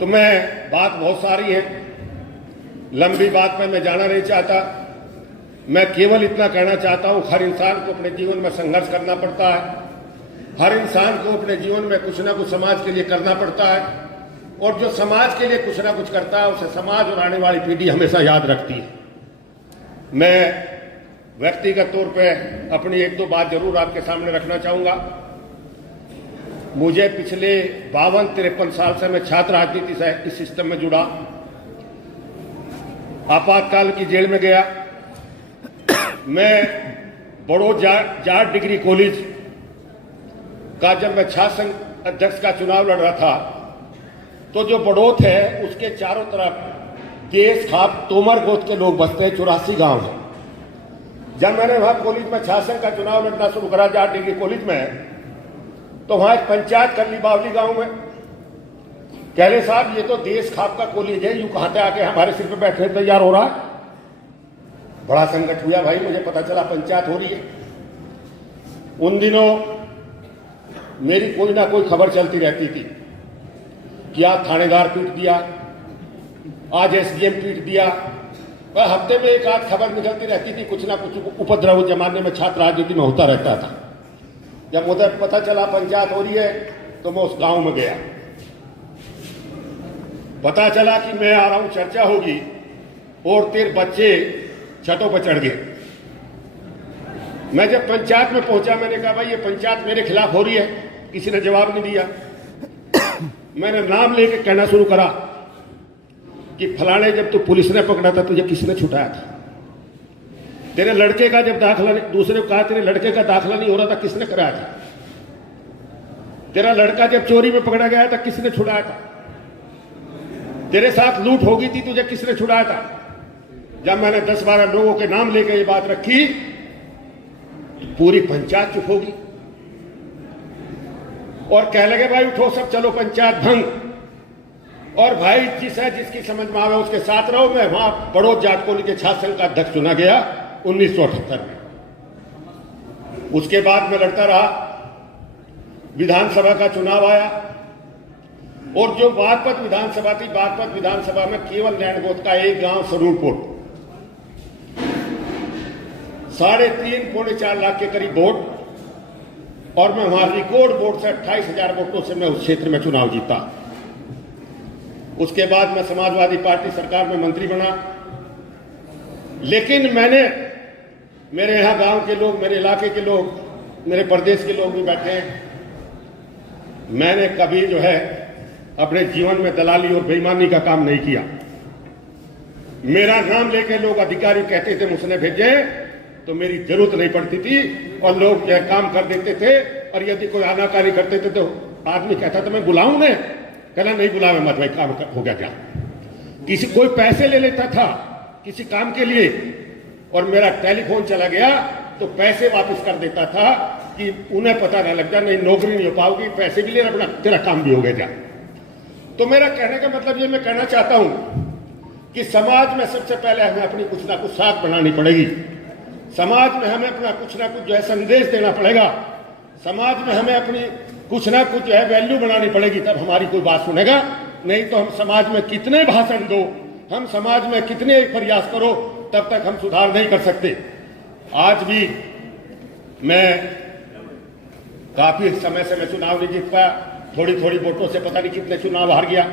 तो बात बहुत सारी है, लंबी बात में मैं जाना नहीं चाहता। मैं केवल इतना कहना चाहता हूं, हर इंसान को अपने जीवन में संघर्ष करना पड़ता है, हर इंसान को अपने जीवन में कुछ ना कुछ समाज के लिए करना पड़ता है, और जो समाज के लिए कुछ ना कुछ करता है, उसे समाज और आने वाली पीढ़ी हमेशा याद रखती है। मैं व्यक्तिगत तौर पे अपनी एक दो बात जरूर आपके सामने रखना चाहूंगा। मुझे पिछले 52-53 साल से मैं छात्र राजनीति से इस सिस्टम में जुड़ा, आपातकाल की जेल में गया। मैं बड़ो जाट डिग्री कॉलेज का जब मैं छात्र संघ अध्यक्ष का चुनाव लड़ रहा था, तो जो बड़ौत है उसके चारों तरफ देश खाप तोमर गोत के लोग बसते हैं, 84 गांव है। जब मैंने वहां कॉलेज में छात्र संघ का चुनाव लड़ना शुरू करा जाट डिग्री कॉलेज में, तो वहां एक पंचायत करली बावली गांव में कह रहे, साहब ये तो देश खाप का कॉलेज है, यूं कहां से आके हमारे सिर पे बैठने तैयार हो रहा है। बड़ा संकट हुआ भाई, मुझे पता चला पंचायत हो रही है। उन दिनों मेरी कोई ना कोई खबर चलती रहती थी कि आज थानेदार पीट दिया, आज एसडीएम पीट दिया, और हफ्ते में एक आध खबर निकलती रहती थी, कुछ ना कुछ उपद्रव जमाने में छात्र राजनीति में होता रहता था। जब मुझे पता चला पंचायत हो रही है, तो मैं उस गांव में गया। पता चला कि मैं आ रहा हूं, चर्चा होगी, और 13 बच्चे छतों पर चढ़ गए। मैं जब पंचायत में पहुंचा, मैंने कहा भाई ये पंचायत मेरे खिलाफ हो रही है, किसी ने जवाब नहीं दिया। मैंने नाम लेके कहना शुरू करा कि फलाने जब तू पुलिस ने पकड़ा था तुझे किसने छुटाया था? तेरे लड़के का जब दाखिला, दूसरे को कहा तेरे लड़के का दाखिला नहीं हो रहा था, किसने कराया था? तेरा लड़का जब चोरी में पकड़ा गया था किसने छुड़ाया था? तेरे साथ लूट हो गई थी, तुझे किसने छुड़ाया था? जब मैंने 10-12 लोगों के नाम लेकर ये बात रखी तो पूरी पंचायत चुप होगी और कह लगे भाई उठो सब चलो पंचायत भंग। और भाई जिसकी समझ में आवे उसके साथ रहो। मैं वहां बड़ौद जाट कोली के छात्र संघ का अध्यक्ष चुना गया 1978 में। उसके बाद मैं लड़ता रहा, विधानसभा का चुनाव आया और जो बागपत विधानसभा थी, बागपत विधानसभा में केवल लैंडगोत का एक गांव सरूरपुर, 3.5-4 लाख के करीब वोट, और मैं वहां रिकॉर्ड वोट से 28,000 वोटों से मैं उस क्षेत्र में चुनाव जीता। उसके बाद मैं समाजवादी पार्टी सरकार में मंत्री बना। लेकिन मैंने, मेरे यहां गांव के लोग, मेरे इलाके के लोग, मेरे प्रदेश के लोग भी बैठे हैं, मैंने कभी जो है अपने जीवन में दलाली और बेईमानी का काम नहीं किया। मेरा नाम लेके लोग अधिकारी कहते थे मुझने भेजे तो मेरी जरूरत नहीं पड़ती थी और लोग यह काम कर देते थे। और यदि कोई आनाकानी करते थे तो आदमी कहता था मैं बुलाऊं ने, कहना नहीं बुलावे मत भाई, काम हो गया क्या। किसी कोई पैसे ले लेता था किसी काम के लिए और मेरा टेलीफोन चला गया तो पैसे वापस कर देता था कि उन्हें पता ना लग जाए, नहीं नौकरी नहीं हो पाओगी, पैसे भी ले रहा, तेरा काम भी हो गया। तो मेरा कहने का मतलब ये मैं कहना चाहता हूं कि समाज में सबसे पहले हमें अपनी कुछ ना कुछ साख बनानी पड़ेगी। समाज में हमें अपना कुछ ना कुछ जो है संदेश देना पड़ेगा। समाज में हमें अपनी कुछ ना कुछ जो है वैल्यू बनानी पड़ेगी, तब हमारी कोई बात सुनेगा। नहीं तो हम समाज में कितने भाषण दो, हम समाज में कितने प्रयास करो, तब तक हम सुधार नहीं कर सकते। आज भी मैं काफी समय से मैं चुनाव नहीं जीत पाया, थोड़ी वोटों से पता नहीं कितने चुनाव हार गया।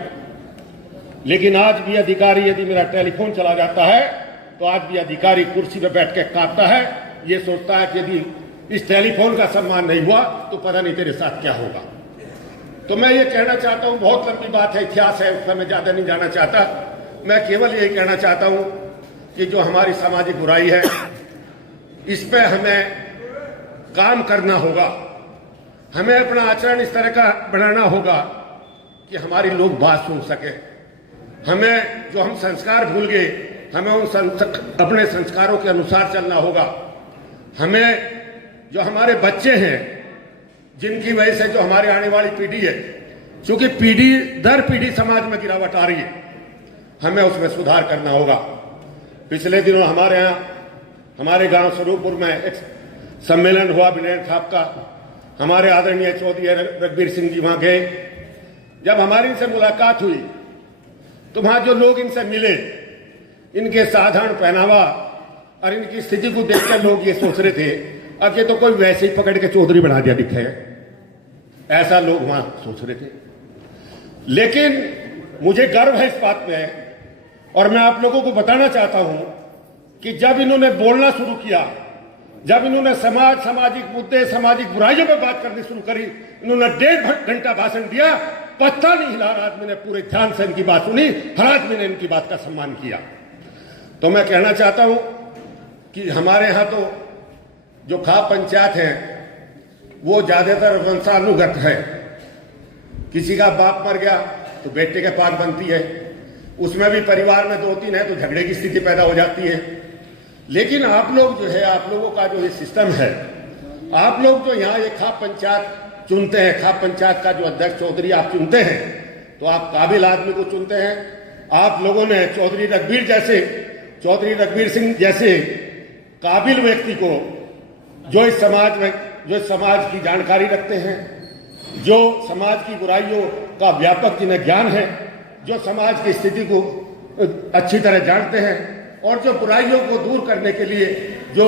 लेकिन आज भी अधिकारी, यदि मेरा टेलीफोन चला जाता है तो आज भी अधिकारी कुर्सी पर बैठ के कांपता है, ये सोचता है कि यदि इस टेलीफोन का सम्मान नहीं हुआ तो पता नहीं तेरे साथ क्या होगा। तो मैं ये कहना चाहता हूं, बहुत लंबी बात है, इतिहास है, उसमें मैं ज्यादा नहीं जाना चाहता। मैं केवल यही कहना चाहता हूं कि जो हमारी सामाजिक बुराई है इस पे हमें काम करना होगा। हमें अपना आचरण इस तरह का बनाना होगा कि हमारी लोग बात सुन सके। हमें जो हम संस्कार भूल गए, हमें उन अपने संस्कारों के अनुसार चलना होगा। हमें जो हमारे बच्चे हैं, जिनकी वजह से जो हमारे आने वाली पीढ़ी है, क्योंकि पीढ़ी दर पीढ़ी समाज में गिरावट आ रही है, हमें उसमें सुधार करना होगा। पिछले दिनों हमारे यहाँ, हमारे गांव स्वरूपपुर में एक सम्मेलन हुआ बिनेन खाप का। हमारे आदरणीय चौधरी रघुवीर सिंह जी वहां गए। जब हमारी इनसे मुलाकात हुई तो वहां जो लोग इनसे मिले, इनके साधारण पहनावा और इनकी स्थिति को देखकर लोग ये सोच रहे थे अब ये तो कोई वैसे ही पकड़ के चौधरी बना दिया दिखे, ऐसा लोग वहां सोच रहे थे। लेकिन मुझे गर्व है इस बात में और मैं आप लोगों को बताना चाहता हूं कि जब इन्होंने बोलना शुरू किया, जब इन्होंने सामाजिक मुद्दे, सामाजिक बुराइयों पर बात करनी शुरू करी, इन्होंने 1.5 घंटा भाषण दिया, पत्ता नहीं हिला। हर आदमी ने पूरे ध्यान से इनकी बात सुनी, हर आदमी ने इनकी बात का सम्मान किया। तो मैं कहना चाहता हूं कि हमारे यहां तो जो खाप पंचायत है वो ज्यादातर वंशानुगत है। किसी का बाप मर गया तो बेटे के पास बनती है, उसमें भी परिवार में 2-3 है तो झगड़े की स्थिति पैदा हो जाती है। लेकिन आप लोग जो है, आप लोगों का जो ये सिस्टम है, आप लोग जो यहाँ ये खाप पंचायत चुनते हैं, खाप पंचायत का जो अध्यक्ष चौधरी आप चुनते हैं, तो आप काबिल आदमी को चुनते हैं। आप लोगों ने चौधरी रघुवीर सिंह जैसे काबिल व्यक्ति को, जो इस समाज में, जो समाज की जानकारी रखते हैं, जो समाज की बुराइयों का व्यापक जिन्हें ज्ञान है, जो समाज की स्थिति को अच्छी तरह जानते हैं और जो बुराइयों को दूर करने के लिए जो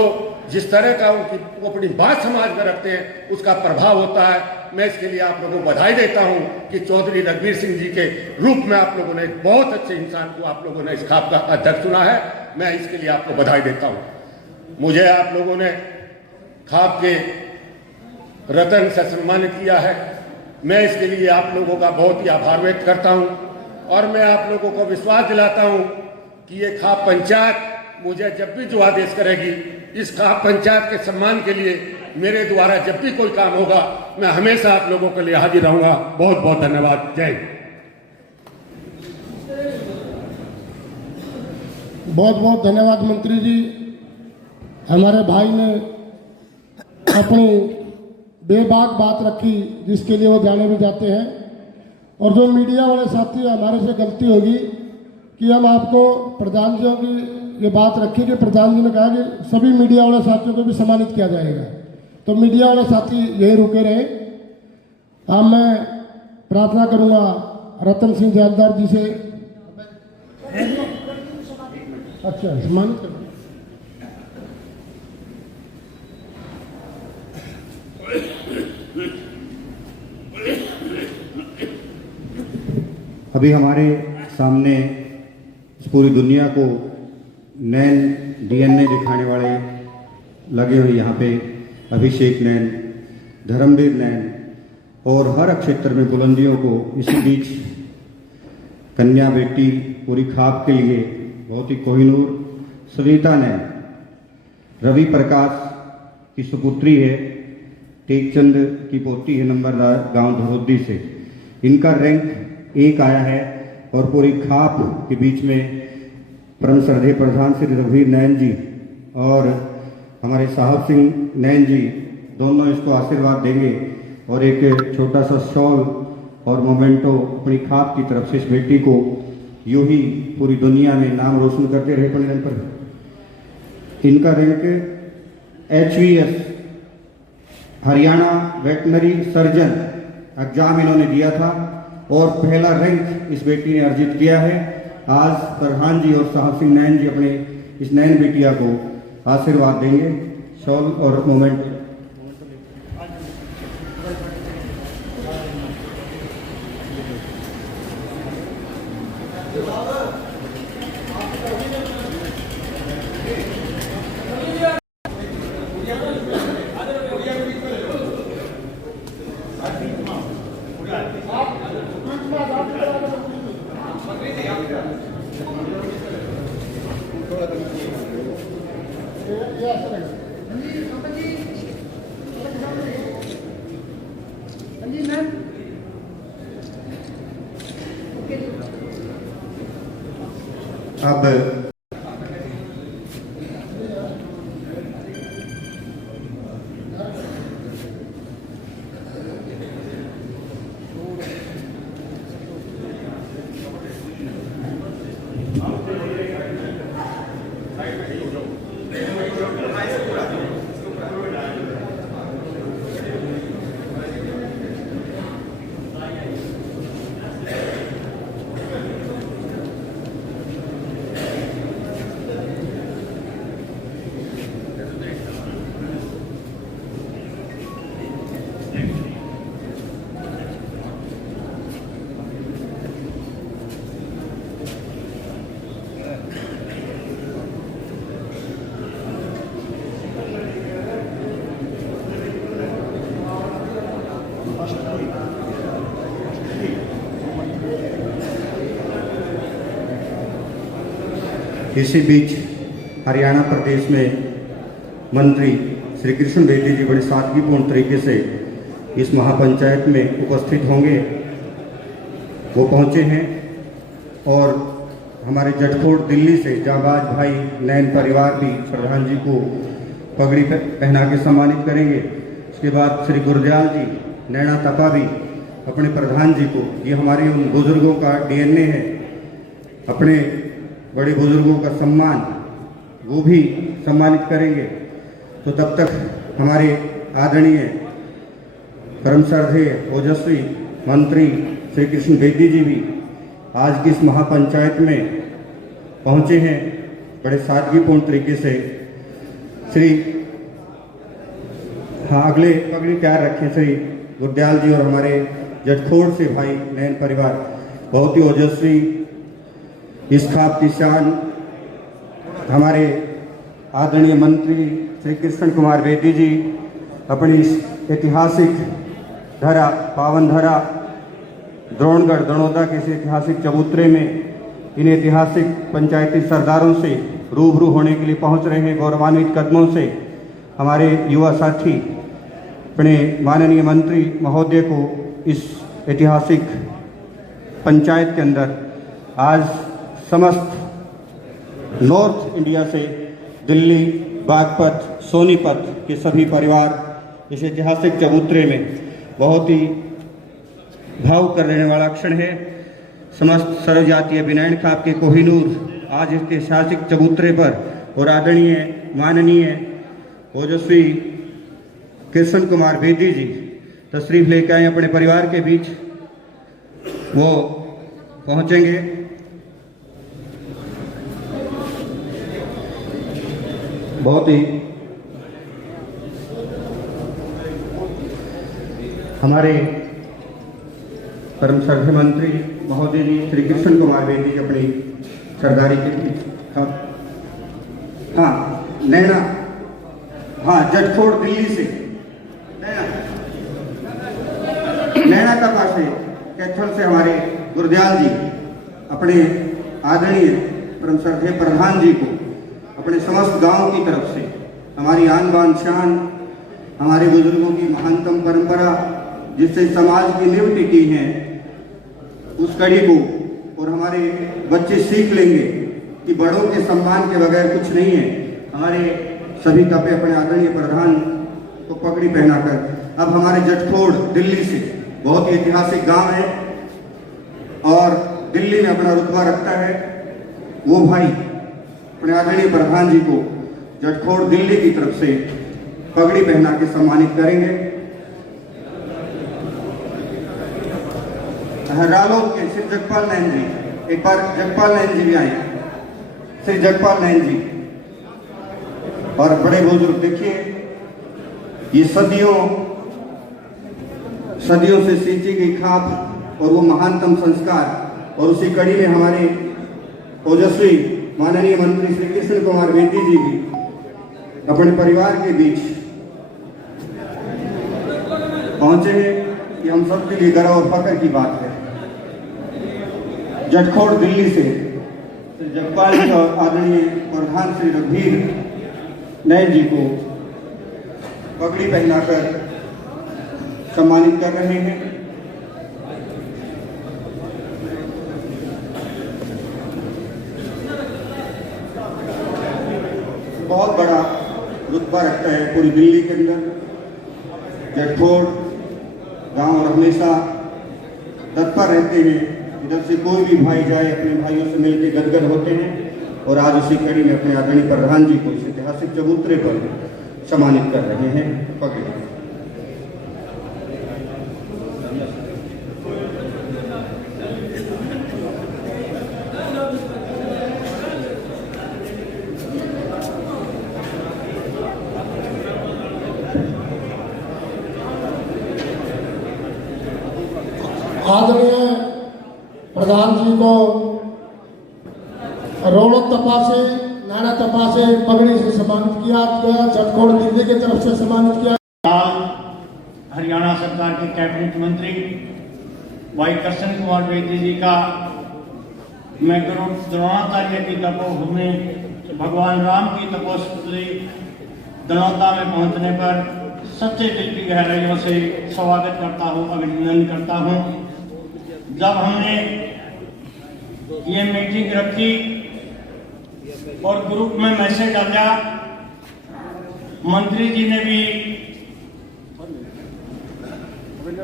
जिस तरह का वो अपनी बात समाज में रखते हैं उसका प्रभाव होता है। मैं इसके लिए आप लोगों को बधाई देता हूं कि चौधरी रघुवीर सिंह जी के रूप में आप लोगों ने एक बहुत अच्छे इंसान को आप लोगों ने इस खाप का अध्यक्ष चुना है। मैं इसके लिए आपको बधाई देता हूं। मुझे आप लोगों ने खाप के रतन से सम्मानित किया है, मैं इसके लिए आप लोगों का बहुत ही आभार व्यक्त करता हूं। और मैं आप लोगों को विश्वास दिलाता हूं कि ये खाप पंचायत मुझे जब भी जो आदेश करेगी, इस खाप पंचायत के सम्मान के लिए मेरे द्वारा जब भी कोई काम होगा, मैं हमेशा आप लोगों के लिए हाजिर रहूंगा। बहुत बहुत धन्यवाद। जय हिंद। बहुत बहुत धन्यवाद मंत्री जी। हमारे भाई ने अपनी बेबाक बात रखी जिसके लिए वो जाने भी जाते हैं। और जो मीडिया वाले साथी, हमारे से गलती होगी कि हम आपको प्रधान जी की ये बात रखी कि प्रधान जी ने कहा कि सभी मीडिया वाले साथियों को भी सम्मानित किया जाएगा, तो मीडिया वाले साथी यही रुके रहे। अब मैं प्रार्थना करूंगा रतन सिंह जैलदार जी से। अच्छा, सम्मानित करूँ। अभी हमारे सामने इस पूरी दुनिया को नैन डीएनए दिखाने वाले लगे हुए यहाँ पे अभिषेक नैन, धर्मवीर नैन और हर क्षेत्र में बुलंदियों को। इसी बीच कन्या बेटी पूरी खाप के लिए बहुत ही कोहिनूर सविता नैन, रवि प्रकाश की सुपुत्री है, टेकचंद की पोती है, नंबरदार गांव धरोदी से। इनका रैंक 1 आया है और पूरी खाप के बीच में परम श्रद्धेय प्रधान श्री रघुवीर नैन जी और हमारे साहब सिंह नैन जी दोनों इसको आशीर्वाद देंगे और एक छोटा सा शॉल और मोमेंटो अपनी खाप की तरफ से इस बेटी को यूं ही पूरी दुनिया में नाम रोशन करते रहे पढ़ने पर। इनका rank HVS Haryana veterinary surgeon exam इन्होंने दिया था और पहला रैंक इस बेटी ने अर्जित किया है। आज प्रधान जी और साहब सिंह नैन जी अपने इस नैन बेटिया को आशीर्वाद देंगे। शॉल और मोमेंट अब इसी बीच हरियाणा प्रदेश में मंत्री श्री कृष्ण बेदी जी बड़े सादगीपूर्ण तरीके से इस महापंचायत में उपस्थित होंगे। वो पहुंचे हैं और हमारे जटकोट दिल्ली से जाबाज भाई नैन परिवार भी प्रधान जी को पगड़ी पहना के सम्मानित करेंगे। उसके बाद श्री गुरदयाल जी नैना तपा भी अपने प्रधान जी को, ये हमारे उन बुजुर्गों का DNA है, अपने बड़े बुजुर्गों का सम्मान वो भी सम्मानित करेंगे। तो तब तक हमारे आदरणीय परम श्रद्धेय ओजस्वी मंत्री श्री कृष्ण बेदी जी भी आज की इस महापंचायत में पहुंचे हैं बड़े सादगीपूर्ण तरीके से। श्री अगले पगड़ी तैयार रखें श्री गुरदयाल जी और हमारे जटखोड़ से भाई नैन परिवार, बहुत ही ओजस्वी इस खाप की शान हमारे आदरणीय मंत्री श्री कृष्ण कुमार बेदी जी अपनी इस ऐतिहासिक धरा, पावन धरा द्रोणगढ़ दनौदा के इस ऐतिहासिक चबूतरे में इन ऐतिहासिक पंचायती सरदारों से रूबरू होने के लिए पहुंच रहे हैं। गौरवान्वित कदमों से हमारे युवा साथी अपने माननीय मंत्री महोदय को इस ऐतिहासिक पंचायत के अंदर आज समस्त नॉर्थ इंडिया से दिल्ली, बागपत, सोनीपत के सभी परिवार इस ऐतिहासिक चबूतरे में बहुत ही भावुक कर देने वाला क्षण है। समस्त सर्वजातीय विनयन खाप के कोहिनूर आज इसके ऐतिहासिक चबूतरे पर और आदरणीय माननीय ओजस्वी कृष्ण कुमार बेदी जी तशरीफ लेकर आए अपने परिवार के बीच, वो पहुंचेंगे। बहुत ही हमारे परम श्रद्धेय मंत्री महोदय जी श्री कृष्ण कुमार बेदी जी अपनी सरदारी के बीच। हाँ नैना, हाँ जटखोड़ दिल्ली से नैना का पास है कैथल से हमारे गुरदयाल जी अपने आदरणीय परम श्रद्धेय प्रधान जी को अपने समस्त गांव की तरफ से हमारी आन बान शान, हमारे बुजुर्गों की महानतम परंपरा जिससे समाज की नींव टिकी है, उस कड़ी को और हमारे बच्चे सीख लेंगे कि बड़ों के सम्मान के बगैर कुछ नहीं है। हमारे सभी तपे अपने आदरणीय प्रधान को पगड़ी पहनाकर अब हमारे जटखोड़ दिल्ली से बहुत ही ऐतिहासिक गांव है और दिल्ली में अपना रुतबा रखता है, वो भाई अपने आदरणीय प्रधान जी को जटखोड़ दिल्ली की तरफ से पगड़ी पहना के सम्मानित करेंगे। रालोद के श्री जगपाल नैन जी, एक बार जगपाल नैन जी भी आए, श्री जगपाल नैन जी और बड़े बुजुर्ग। देखिए ये सदियों से सींची गई खाप और वो महानतम संस्कार, और उसी कड़ी में हमारे ओजस्वी माननीय मंत्री श्री कृष्ण कुमार बेदी जी भी अपने परिवार के बीच पहुंचे हैं। ये हम सबके लिए गर्व और फख्र की बात है। जटखोड़ दिल्ली से जगपाल जी और आदरणीय प्रधान श्री रघुवीर नैन जी को पगड़ी पहनाकर सम्मानित कर रहे हैं। बहुत बड़ा रुतबा रखता है पूरी दिल्ली के अंदर जटखोड़ गांव, और हमेशा तत्पर रहते हैं। इधर से कोई भी भाई जाए अपने भाइयों से मिलकर गदगद होते हैं, और आज उसी कड़ी में अपने आदरणीय प्रधान जी को इस ऐतिहासिक चबूतरे पर सम्मानित कर रहे हैं। पगड़ी आदरणीय प्रधान जी को रोलक तपा से, नाना तपा से पगड़ी से सम्मानित किया गया। जटखोड़ दिल्ली की तरफ से सम्मानित किया। हरियाणा सरकार के कैबिनेट मंत्री भाई कृष्ण कुमार बेदी जी का मैं द्रोणाचार्य की तपोभूमि भगवान राम की तपोस्थली दनौदा में पहुंचने पर सच्चे दिल की गहराइयों से स्वागत करता हूं, अभिनंदन करता हूं। जब हमने ये मीटिंग रखी और ग्रुप में मैसेज डाला, मंत्री जी ने भी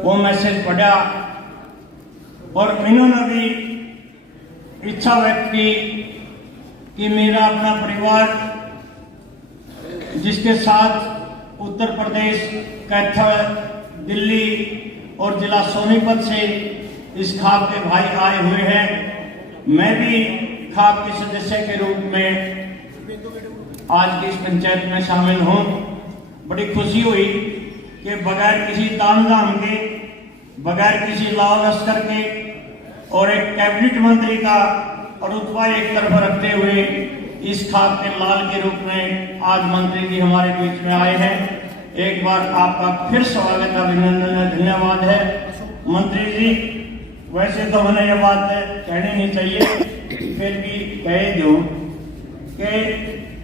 वो मैसेज पढ़ा और इन्होंने भी इच्छा व्यक्त की कि मेरा अपना परिवार जिसके साथ उत्तर प्रदेश, कैथल, दिल्ली और जिला सोनीपत से इस खाप के भाई आए हुए हैं, मैं भी खाप के सदस्य के रूप में आज की इस पंचायत में शामिल हूं। बड़ी खुशी हुई कि बगैर किसी तामझाम के, बगैर किसी लाव लश्कर के और एक कैबिनेट मंत्री का रुतबा एक तरफ रखते हुए इस खाप के लाल के रूप में आज मंत्री जी हमारे बीच में आए हैं। एक बार आपका फिर स्वागत, अभिनंदन, धन्यवाद है। मंत्री जी वैसे तो मैंने ये बात कहनी नहीं चाहिए, फिर भी कह दूं कि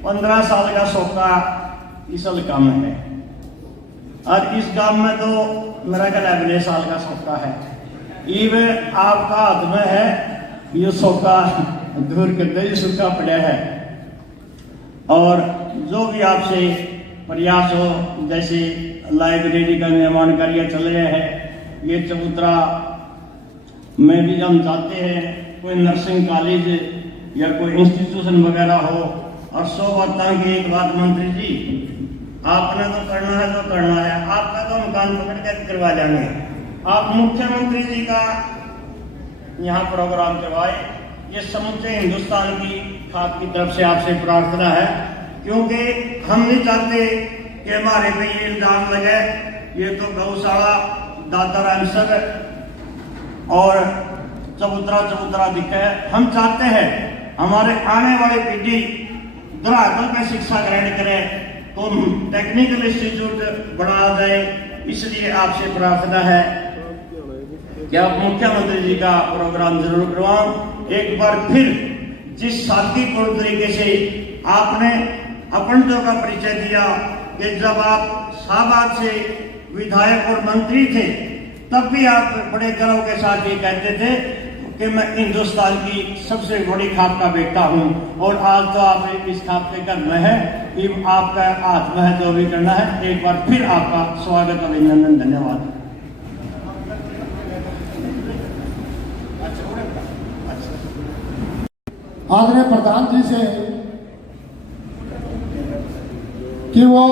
15 साल का सौका इसल काम है, और इस काम में तो मेरा ख्याल 20 साल का सौका है। ये आपका हाथ में है, ये सौका दूर कर दे, सूखा पड़ा है। और जो भी आपसे प्रयास हो, जैसे लाइब्रेरी का निर्माण कार्य चल रहा है, ये चबूतरा में भी हम चाहते हैं कोई नर्सिंग कॉलेज या कोई इंस्टीट्यूशन वगैरह हो। और 100 बात की एक बात मंत्री जी, आपने तो करना है तो करना है, आपका तो हम कान पकड़ कर करवा जाएंगे। आप मुख्यमंत्री जी का यहाँ प्रोग्राम करवाए, ये समूचे हिंदुस्तान की खाप की तरफ से आपसे प्रार्थना है, क्योंकि हम नहीं चाहते कि हमारे पे ये इल्जाम लगे ये तो गौशाला दाता रामसर और चबूतरा दिखे। हम चाहते हैं हमारे आने वाली पीढ़ी धरातल पे शिक्षा ग्रहण करे, तो टेक्निकल इंस्टीट्यूट बढ़ा जाए। इसलिए आपसे प्रार्थना है कि आप मुख्यमंत्री जी का प्रोग्राम जरूर करवाओ। एक बार फिर जिस शांतिपूर्ण तरीके से आपने अपनों का परिचय दिया कि जब आप शाहबाद से विधायक और मंत्री थे, तब भी आप बड़े गर्व के साथ ये कहते थे कि मैं हिंदुस्तान की सबसे बड़ी खाप का बेटा हूं। और आज तो आप इस खाप के घर में है, ये आपका हाथ में है, जो भी करना है। एक बार फिर आपका स्वागत, अभिनंदन, धन्यवाद। आदरणीय प्रधान जी से कि वो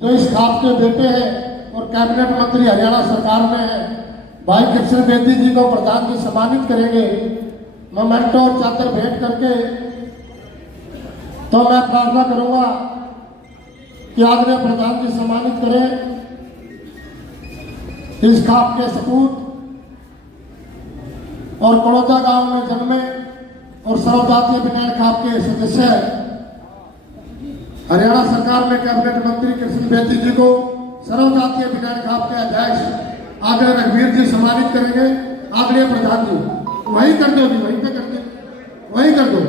जो इस खाप के बेटे हैं और कैबिनेट मंत्री हरियाणा सरकार में है, भाई कृष्ण बेदी जी को प्रधान जी सम्मानित करेंगे मोमेंटो और चादर भेंट करके। तो मैं प्रार्थना करूंगा कि आदरणीय प्रधान जी सम्मानित करें इस खाप के सपूत और कड़ौदा गांव में जन्मे और सर्वजातीय विनयन खाप के सदस्य हरियाणा सरकार में कैबिनेट मंत्री कृष्ण बेदी जी को सर्वजातीय विनयन खाप के अध्यक्ष आदरणीय रघुवीर जी सम्मानित करेंगे। आदरणीय प्रधान जी वही कर दो, भी वहीं पे कर दो, वही कर दो।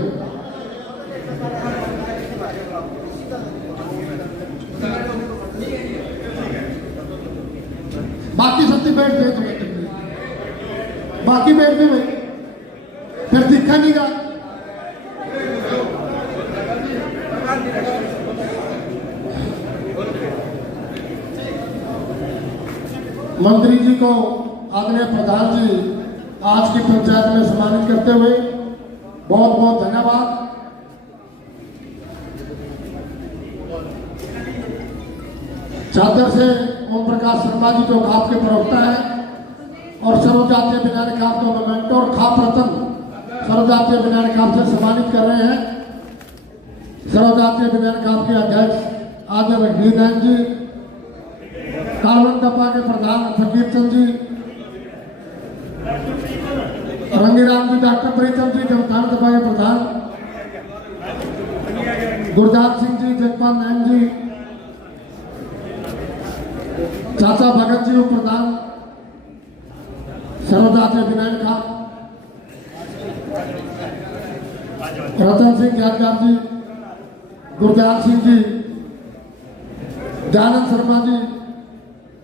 बाकी सबसे बैठ दे, बाकी बैठ दे भाई, फिर दिखा नहीं गा। मंत्री जी को आदरणीय प्रधान जी आज की पंचायत में सम्मानित करते हुए बहुत बहुत धन्यवाद। चादर से ओम प्रकाश शर्मा जी जो खाप के प्रवक्ता है और सर्वजातीय विनयन खाप का मोमेंटो और खाप रत्न सर्वजातीय विनयन खाप से सम्मानित कर रहे हैं। सर्वजातीय विनयन खाप के अध्यक्ष आदरणीय रघुवीर नारायण जी, कालवन टप्पा के प्रधान फकीर चंद जी, रंगीराम जी, डॉक्टर प्रीतम जी, जमतान टप्पा के प्रधान गुरजात सिंह जी, जगपाल नायन जी, चाचा भगत जी उप प्रधान सर्वजातीय विनयन खाप, रतन सिंह यादगार जी, गुरजात सिंह जी, दयानंद शर्मा जी,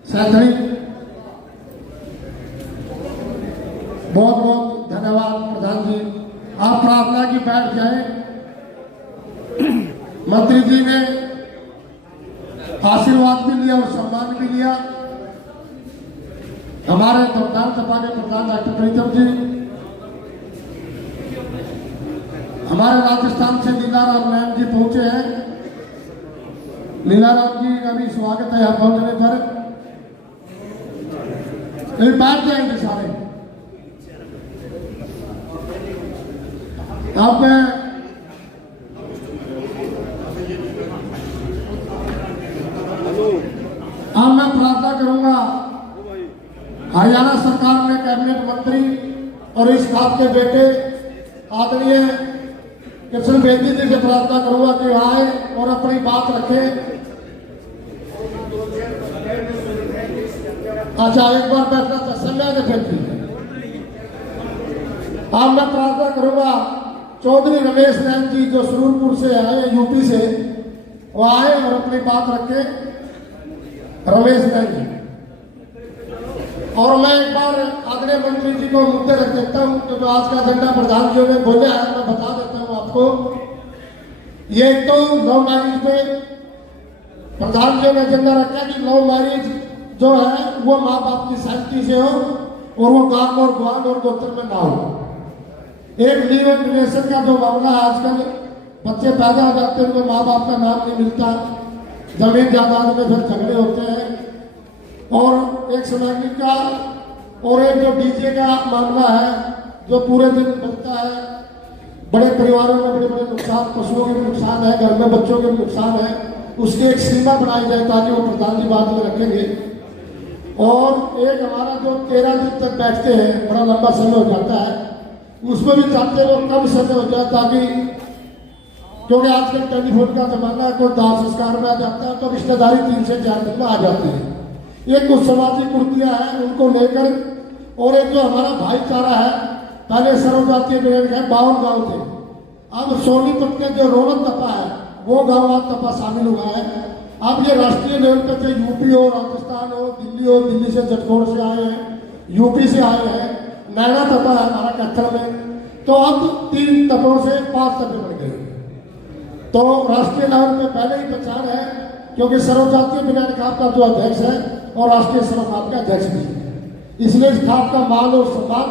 सैथड़ी, बहुत बहुत धन्यवाद प्रधान जी। आप प्रार्थना की बैठ जाए। मंत्री जी ने आशीर्वाद भी लिया और सम्मान भी लिया। हमारे दमदार सभा के प्रधान डॉक्टर प्रीतम जी, हमारे राजस्थान से लीलाराम नायन जी पहुंचे हैं। लीलाराम जी का भी स्वागत है यहाँ पहुंचने पर। बैठ जाएंगे सारे। अब मैं प्रार्थना करूंगा हरियाणा सरकार में कैबिनेट मंत्री और इस खाप के बेटे आदरणीय कृष्ण बेदी जी से प्रार्थना करूंगा कि आए और अपनी बात रखें। अच्छा एक बार बैठना था, समय के फिर अब मैं प्रार्थना करूंगा चौधरी रमेश नैन जी जो सुरूरपुर से आए, यूपी से, वो आए और अपनी बात रखे। रमेश नैन जी, और मैं एक बार आदरणीय मंत्री जी को मुद्दे रख देता हूं, क्योंकि आज का एजेंडा प्रधान जी ने बोला है, मैं बता देता हूं आपको। ये तो लव मैरिज में प्रधान जी ने एजेंडा रखा कि लव मैरिज जो है वो माँ बाप की सहमति से हो और वो गांव और ग्वान और गोत्र में ना हो। एक लीव एंड रिलेशन का जो मामला है, आजकल बच्चे पैदा हो जाते हैं, उनको माँ बाप का नाम नहीं मिलता, जमीन जायदाद में फिर झगड़े होते हैं। और एक समैग्निक का और एक जो डीजे का मामला है जो पूरे दिन बनता है, बड़े परिवारों में बड़े बड़े नुकसान, पशुओं के भी नुकसान है, घर में बच्चों के भी नुकसान है, उसकी एक सीमा बनाई जाए ताकि वो प्रधान जी बाद में रखेंगे। और एक हमारा जो 13 दिन तक बैठते हैं, बड़ा लंबा समय हो जाता है, उसमें भी चाहते वो कम समय हो जाए, ताकि क्योंकि आजकल टेलीफोन का जमाना है, कोई दाह संस्कार में आ जाता है तो रिश्तेदारी 3 से 4 दिन में आ जाती है। ये कुछ सामाजिक कुर्तियां हैं उनको लेकर, और एक जो हमारा भाईचारा है, पहले सर्वजातीय मिलन के 52 गांव थे, अब सोनीपत के जो रोहतक तपा है वो गांव आज तपा शामिल हुआ है। अब ये राष्ट्रीय लेवल पर चाहे यूपी हो, राजस्थान हो, दिल्ली से जटखोड़ से आए हैं, यूपी से आए हैं, नैना तपा है हमारा कैथल में, तो अब 3 तपों से 5 तपे बन गए। तो राष्ट्रीय लेवल पे पहले ही पहचान है, क्योंकि सर्वजातीय मिलन खाप का जो अध्यक्ष है और राष्ट्रीय सर्वखाप का अध्यक्ष भी है। इसलिए इस खाप का मान और सम्मान,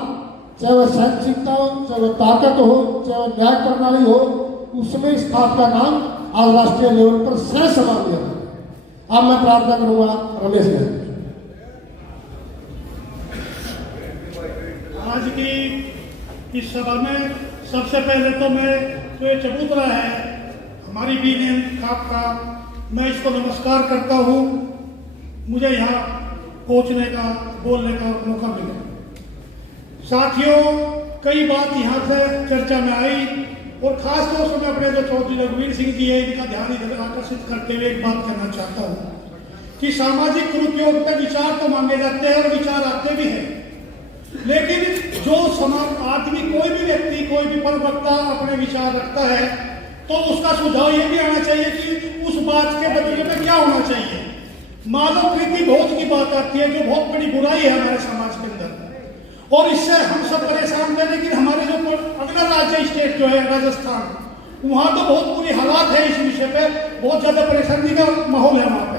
चाहे वह सहनशीलता हो, चाहे वह ताकत हो, चाहे वह न्याय प्रणाली हो, उसमें इस खाप का नाम आज राष्ट्रीय लेवल पर सह समान दिया। अब मैं प्रार्थना करूंगा रमेश जी। आज की इस सभा में सबसे पहले तो मैं जो ये चबूतरा है हमारी बीनियन खाप का, मैं इसको नमस्कार करता हूँ। मुझे यहाँ पहुँचने का, बोलने का मौका मिला। साथियों, कई बात यहाँ से चर्चा में आई और खास तौर से मैं अपने जो चौधरी रघुवीर सिंह जी है इनका ध्यान इधर आकर्षित करते हुए एक बात कहना चाहता हूँ कि सामाजिक कुरीतियों पे विचार तो मांगे जाते हैं और विचार आते भी हैं, लेकिन जो समाज आदमी, कोई भी व्यक्ति, कोई भी प्रवक्ता अपने विचार रखता है तो उसका सुझाव ये भी आना चाहिए कि उस बात के बदले में क्या होना चाहिए। मानव प्रीति भोज की बात आती है जो बहुत बड़ी बुराई है हमारे समाज के अंदर, और इससे हम सब परेशान थे। लेकिन हमारे जो अगला राज्य स्टेट जो है राजस्थान, वहां तो बहुत बुरी हालात है इस विषय पे, बहुत ज्यादा परेशानी का माहौल है वहां पे।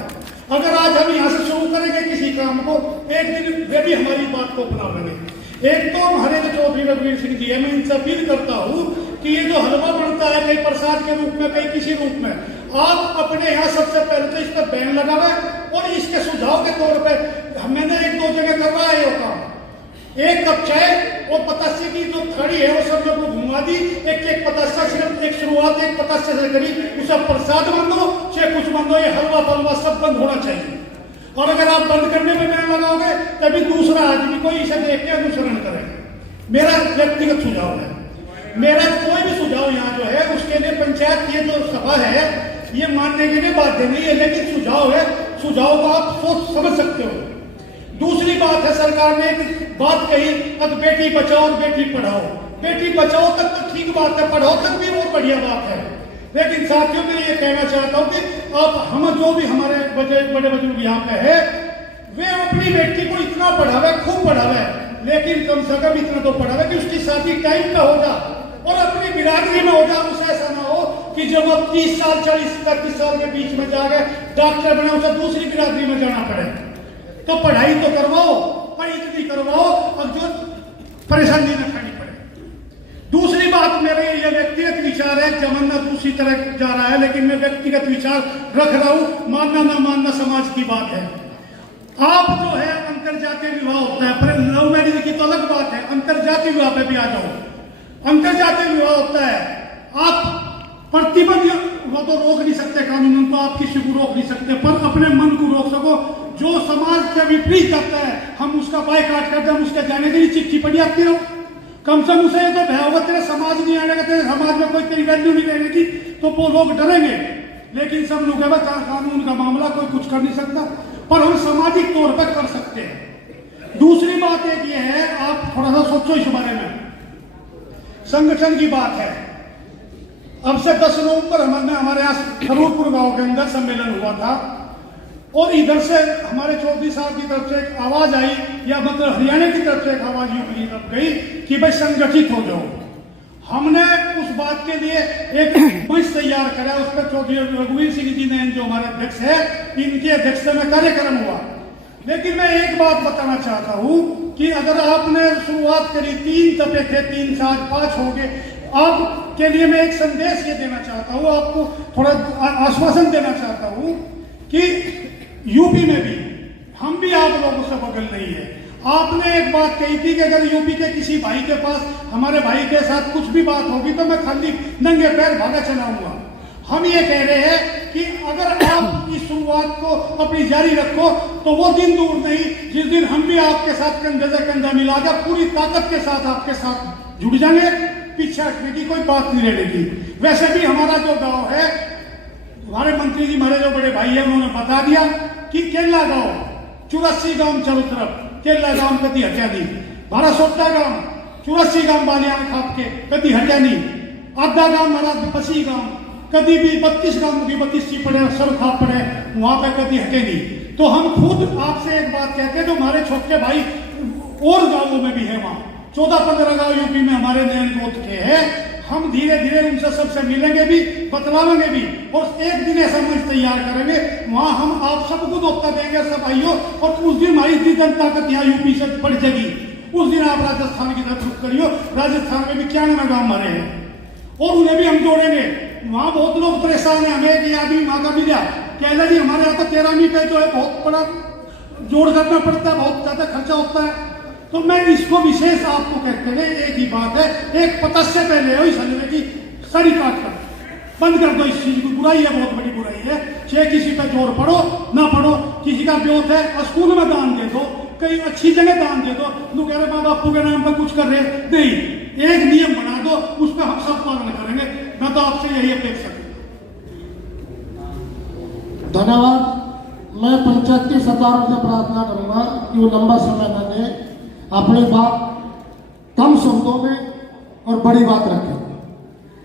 अगर आज हम यहाँ से शुरू करेंगे किसी काम को, एक दिन वे भी हमारी बात को अपना लेंगे। एक तो हमारे जो चौधरी रघुवीर सिंह जी है, मैं इनसे अपील करता हूँ कि ये जो हलवा बनता है कहीं प्रसाद के रूप में, कहीं किसी रूप में, आप अपने यहाँ सबसे पहले तो इस पर बैन लगावे और इसके सुझाव के तौर पर मैंने 1-2 जगह करवाया है ये काम। 1 कप चाय और पतासे की जो थाली है वो सब लोग को घुमा दी, एक पतासा, सिर्फ एक शुरुआत 1 पतासे से करी, उसे प्रसाद बंद हो चाहे कुछ बंद हो, ये हलवा फलवा सब बंद होना चाहिए। और अगर आप बंद करने में बैन लगाओगे तभी दूसरा आदमी कोई इसे देख के अनुसरण करेगा। मेरा व्यक्तिगत सुझाव है, मेरा कोई भी सुझाव यहाँ जो है उसके लिए पंचायत की जो सभा है ये मानने के लिए बाध्य नहीं है, लेकिन सुझाव है, सुझाव को आप सोच समझ सकते हो। दूसरी बात है, सरकार ने एक बात कही, अब बेटी बचाओ और बेटी पढ़ाओ। बेटी बचाओ तक तो ठीक बात है, पढ़ाओ तक भी बहुत बढ़िया बात है, लेकिन साथियों मैं ये कहना चाहता हूँ कि अब हम जो भी हमारे बड़े बुजुर्ग यहाँ पे है, वे अपनी बेटी को इतना पढ़ावे, खूब पढ़ावे, लेकिन कम से कम इतना तो पढ़ावे कि उसकी शादी टाइम पे हो जा और अपनी बिरादरी में हो जा। उसे ऐसा ना हो कि जब अब 30 साल 40-35 साल के बीच में जाके डॉक्टर बने उसे दूसरी बिरादरी में जाना पड़े। तो पढ़ाई तो करवाओ, पर इतनी करवाओ और जो परेशानी न खानी पड़े। दूसरी बात, मेरे ये व्यक्तिगत विचार है, जमाना दूसरी तरह जा रहा है, लेकिन मैं व्यक्तिगत विचार रख रहा हूं। मानना ना मानना समाज की बात है। आप जो है अंतरजातीय विवाह होता है, पर लव मैरिज की तो अलग बात है, अंतरजातीय विवाह पे भी आ जाओ। अंतरजातीय विवाह होता है, आप प्रतिबंध वो तो रोक नहीं सकते कानून, तो आप किसी को रोक नहीं सकते, पर अपने मन को रोक सको। जो समाज के विपरीत जाता है हम उसका बायकॉट करते हैं, उसके जाने के लिए चिट्ठी पड़ी आती हो, कम से कम उसे तो भय होगा तेरे समाज नहीं आने का, तेरे समाज में कोई तेरी वैल्यू नहीं रहेगी, तो वो लोग डरेंगे। लेकिन सब लोग कानून का मामला कोई कुछ कर नहीं सकता, पर हम सामाजिक तौर पर कर सकते हैं। दूसरी बात एक ये है, आप थोड़ा सा सोचो इस बारे में। संगठन की बात है। अब से 10 नवंबर हमारे यहाँ खरूरपुर गांव के अंदर सम्मेलन हुआ था और इधर से हमारे चौधरी साहब की तरफ से एक आवाज आई, या मतलब हरियाणा की तरफ से एक आवाज यूपी की तरफ गई कि भाई संगठित हो जाओ। हमने उस बात के लिए एक मंच तैयार करा, उस पर चौधरी रघुवीर सिंह जी ने, जो हमारे अध्यक्ष है, इनकी अध्यक्षता में कार्यक्रम हुआ। लेकिन मैं एक बात बताना चाहता हूं कि अगर आपने शुरुआत करी, 3 तपे थे, 3 से आज 5 हो गए, आपके लिए मैं एक संदेश ये देना चाहता हूं, आपको थोड़ा आश्वासन देना चाहता हूं कि यूपी में भी हम भी आप लोगों से बगल नहीं है। आपने एक बात कही थी कि अगर यूपी के किसी भाई के पास हमारे भाई के साथ कुछ भी बात होगी तो मैं खाली नंगे पैर भागा चलाऊंगा। हम ये कह रहे हैं कि अगर आप इस शुरुआत को अपनी जारी रखो तो वो दिन दूर नहीं जिस दिन हम भी आपके साथ कंधे से कंधा मिलाकर पूरी ताकत के साथ आपके साथ जुड़ जाएंगे। पीछे हटने की कोई बात नहीं रहेगी। वैसे भी हमारा जो गांव है, हमारे मंत्री जी, हमारे जो बड़े भाई है, उन्होंने बता दिया कि केला गांव 84 गांव चारों तरफ, केला गांव कभी हटा नहीं, 12 गांव 84 गांव बालियां खाप के कभी हटा नहीं, आधा गांव हमारा 80 गांव कभी भी 32 गांव भी 32 पड़े सब खाप पड़े, वहां पे कभी हटे नहीं। तो हम खुद आपसे एक बात कहते हैं, जो हमारे छोटे भाई और गांवों में भी है, वहां 14-15 गांव यूपी में हमारे नैन गोद के हैं, हम धीरे धीरे उनसे सबसे मिलेंगे भी, बतलावेंगे भी, और एक दिन ऐसा मंच तैयार करेंगे, वहां हम आप सबको न्योता देंगे सब आइयो, और उस दिन हमारी इतनी जनताकत यहाँ यूपी से बढ़ जाएगी। उस दिन आप राजस्थान की तरफ रुख करियो। राजस्थान में भी 91 गांव हमारे हैं और उन्हें भी हम जोड़ेंगे। वहां बहुत लोग परेशान है, हमें एक आदमी वहां का मिला, कहला जी हमारे यहाँ तो 13वीं पे जो है बहुत बड़ा जोड़ करना पड़ता है, बहुत ज्यादा खर्चा होता है। तो मैं इसको विशेष आपको कहते हैं, एक ही बात है, एक पतस से पहले हो इस हलवे की सड़ी काट कर बंद कर दो। इस चीज की बुराई है, बहुत बड़ी बुराई है। चाहे किसी पे जोर पड़ो ना पड़ो, किसी का ब्योत है स्कूल में दान दे दो, कहीं अच्छी जगह दान दे दो। लोग कह रहे माँ बापू के नाम पर कुछ कर रहे नहीं, एक नियम बना दो, उस पर हम सब पालन करेंगे। मैं तो आपसे यही अपेक्षा करता हूं। धन्यवाद। मैं पंचायत के सरदारों से प्रार्थना करूंगा कि वो लंबा समय न दें, अपनी बात कम शब्दों में और बड़ी बात रखें।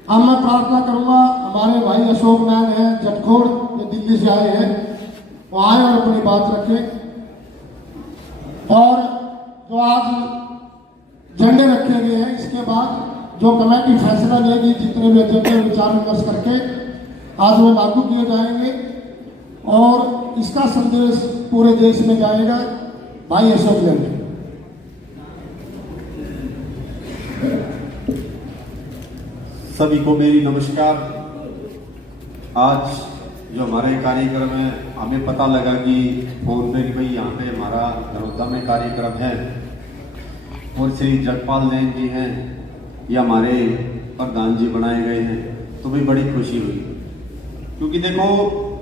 अब मैं प्रार्थना करूंगा, हमारे भाई अशोक मैन हैं जटखोड़, जो दिल्ली से आए हैं, वो आए और अपनी बात रखें। और जो आज झंडे रखे गए हैं, इसके बाद जो कमेटी फैसला लेगी, जितने भी अध्यक्ष विचार विमर्श करके आज वो लागू किए जाएंगे और इसका संदेश पूरे देश में जाएगा। भाई अशोक मैन। सभी को मेरी नमस्कार। आज जो हमारा ये कार्यक्रम है, हमें पता लगा कि फोन पे कि भाई यहाँ पे हमारा धनौदा में कार्यक्रम है और श्री जगपाल जैन जी हैं, ये हमारे प्रधान जी बनाए गए हैं, तो भी बड़ी खुशी हुई। क्योंकि देखो,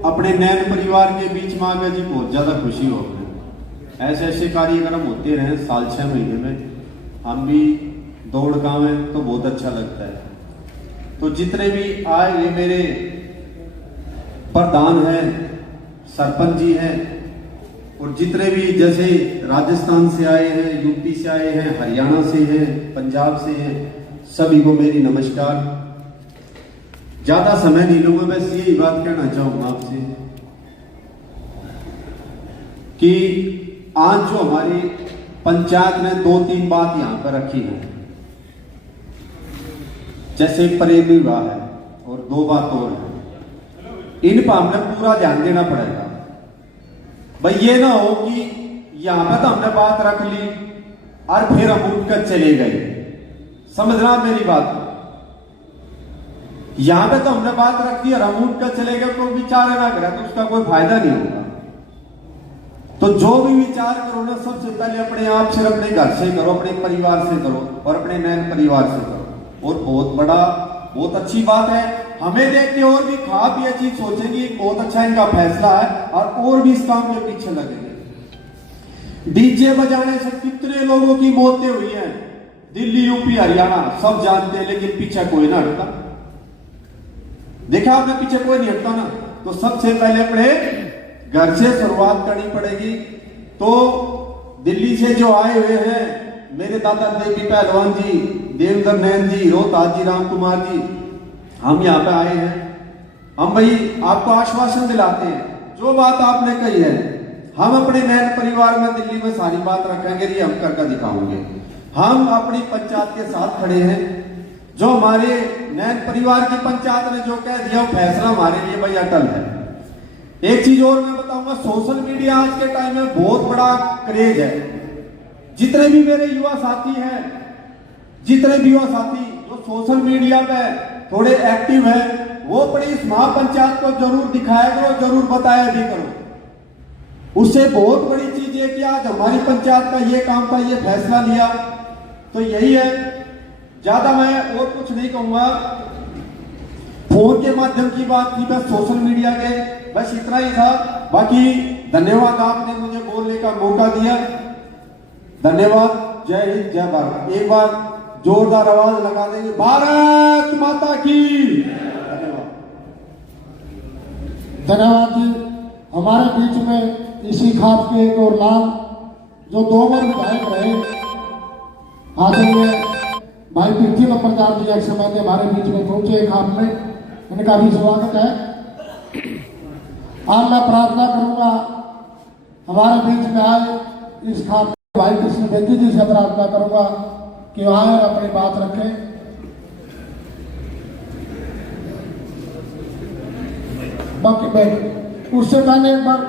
अपने नैन परिवार के बीच में आकर जी बहुत ज़्यादा खुशी हो गई। ऐसे ऐसे कार्यक्रम होते रहे साल 6 महीने में, हम भी दौड़ गाँव है तो बहुत अच्छा लगता है। तो जितने भी आए, ये मेरे प्रधान हैं, सरपंच जी हैं, और जितने भी जैसे राजस्थान से आए हैं, यूपी से आए हैं, हरियाणा से हैं, पंजाब से हैं, सभी को मेरी नमस्कार। ज्यादा समय नहीं लूंगा, बस यही बात कहना चाहूंगा आपसे कि आज जो हमारी पंचायत ने 2-3 बात यहां पर रखी है, जैसे प्रेम विवाह है और 2 बात और है, इन पर हमने पूरा ध्यान देना पड़ेगा। भाई ये ना हो कि यहां पर तो हमने बात रख ली और फिर हम उठकर चले गए। समझना मेरी बात, यहां पे तो हमने बात रख दी और हम उठकर चले गए, कोई विचार ना करा तो उसका कोई फायदा नहीं होगा। तो जो भी विचार करो ना, सबसे पहले अपने आप से, अपने घर से करो, अपने परिवार से करो और अपने नैन परिवार से करो। और बहुत बड़ा, बहुत अच्छी बात है, हमें देख के और भी खाप ये चीज सोचेंगे बहुत अच्छा इनका फैसला है और भी इस काम के पीछे लगेंगे। डीजे बजाने से कितने लोगों की मौतें हुई हैं, दिल्ली, यूपी, हरियाणा, सब जानते हैं, लेकिन पीछे कोई ना हटता। देखा आपने, पीछे कोई नहीं हटता ना। तो सबसे पहले अपने घर से शुरुआत करनी पड़ेगी। तो दिल्ली से जो आए हुए हैं मेरे दादा देवी पहलवान जी, देवेंद्र नैन जी, रोहताज जी, राम कुमार जी, हम यहाँ पे आए हैं। हम भाई आपको आश्वासन दिलाते हैं, जो बात आपने कही है हम अपने नैन परिवार में दिल्ली में सारी बात रखेंगे, ये हम करके दिखाएंगे। हम अपनी पंचायत के साथ खड़े हैं। जो हमारे नैन परिवार की पंचायत ने जो कह दिया वो फैसला हमारे लिए भाई अटल है। एक चीज और मैं बताऊंगा, सोशल मीडिया आज के टाइम में बहुत बड़ा क्रेज है। जितने भी मेरे युवा साथी हैं, जितने भी युवा साथी जो सोशल मीडिया पे थोड़े एक्टिव है, वो अपनी इस महापंचायत को जरूर दिखाया करो, जरूर बताया भी करो। उससे बहुत बड़ी चीज है कि आज हमारी पंचायत का ये काम था, ये फैसला लिया, तो यही है। ज्यादा मैं और कुछ नहीं कहूंगा। फोन के माध्यम की बात की, बस सोशल मीडिया के, बस इतना ही था। बाकी धन्यवाद, आपने मुझे बोलने का मौका दिया। धन्यवाद। जय हिंद, जय भारत। एक बार जोरदार आवाज लगा देंगे, भारत माता की। धन्यवाद। धन्यवाद जी। हमारे बीच में इसी खाप के एक और नाम जो 2 बार विधायक रहे, आदरणीय भाई पृथ्वी नंबरदार जी एक समय के हमारे बीच में पहुंचे खाप में, इनका भी स्वागत है। आज मैं प्रार्थना करूंगा हमारे बीच में आए इस खाप भाई कृष्ण बेदी जी से प्रार्थना करूंगा कि वहां और अपनी बात रखें। बाकी बैठ, उससे पहले एक बार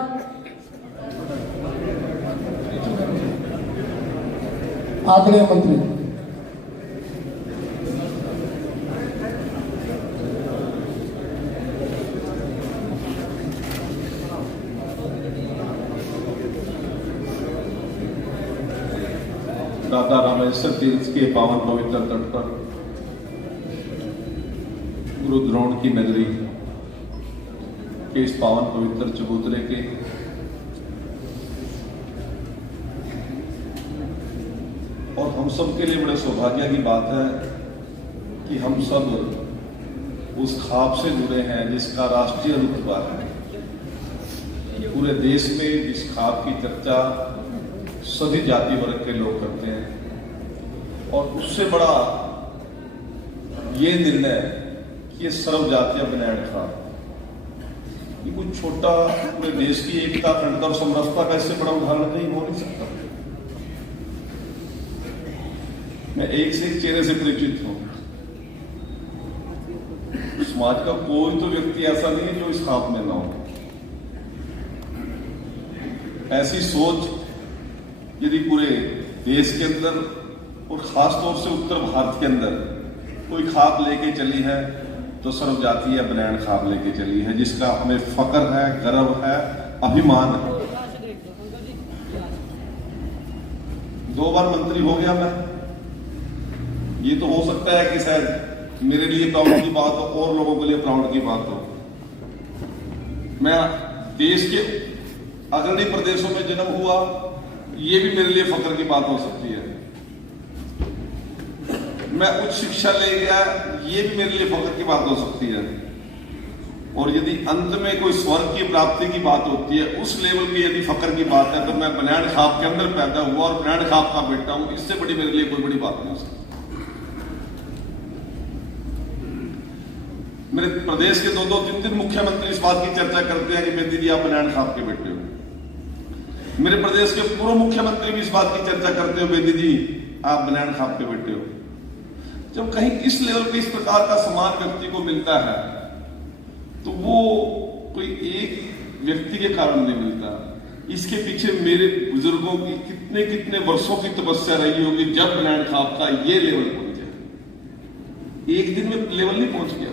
आदरणीय मंत्री दादा रामेश्वर तीर्थ के पावन पवित्र तट पर गुरु द्रोण की नगरी के इस पावन पवित्र चबूतरे के और हम सब के लिए बड़े सौभाग्य की बात है कि हम सब उस खाप से जुड़े हैं जिसका राष्ट्रीय रुतबा है। पूरे देश में इस खाप की चर्चा सभी जाति वर्ग के लोग करते हैं और उससे बड़ा ये निर्णय कि ये सर्वजातीय बनैन खाप, ये कोई छोटा पूरे देश की एकता, अखंडता और समरसता का इससे बड़ा उदाहरण कहीं हो नहीं सकता। मैं एक से एक चेहरे से परिचित हूं। समाज का कोई तो व्यक्ति ऐसा नहीं है जो इस खाप में ना हो। ऐसी सोच यदि पूरे देश के अंदर और खास तौर से उत्तर भारत के अंदर कोई खाप लेके चली है तो सर्वजातीय बनैन खाप लेके चली है, जिसका हमें फक्र है, गर्व है, अभिमान है। 2 बार मंत्री हो गया मैं। ये तो हो सकता है कि शायद मेरे लिए प्राउड की बात हो और लोगों के लिए प्राउड की बात हो। मैं देश के अग्रणी प्रदेशों में जन्म हुआ, ये भी मेरे लिए फक्र की बात हो सकती है। मैं उच्च शिक्षा ले गया, ये भी मेरे लिए फक्र की बात हो सकती है। और यदि अंत में कोई स्वर्ग की प्राप्ति की बात होती है, उस लेवल की यदि फक्र की बात है, तो मैं बनैन खाप के अंदर पैदा हुआ और बनैन खाप का बेटा हूं। इससे बड़ी मेरे लिए कोई बड़ी बात नहीं हो सकती। मेरे प्रदेश के 2-2, 3-3 मुख्यमंत्री इस बात की चर्चा करते हैं कि बेदी जी आप बनैन खाप के बेटे हो। मेरे प्रदेश के पूर्व मुख्यमंत्री भी इस बात की चर्चा करते हो, बेदी जी आप बनैन खाप के बेटे हो। जब कहीं इस लेवल पे इस प्रकार का सम्मान व्यक्ति को मिलता है तो वो कोई एक व्यक्ति के कारण नहीं मिलता। इसके पीछे मेरे बुजुर्गों की कितने कितने वर्षों की तपस्या रही होगी, जब बनैन खाप का ये लेवल पहुंचे। एक दिन में लेवल नहीं पहुंच गया।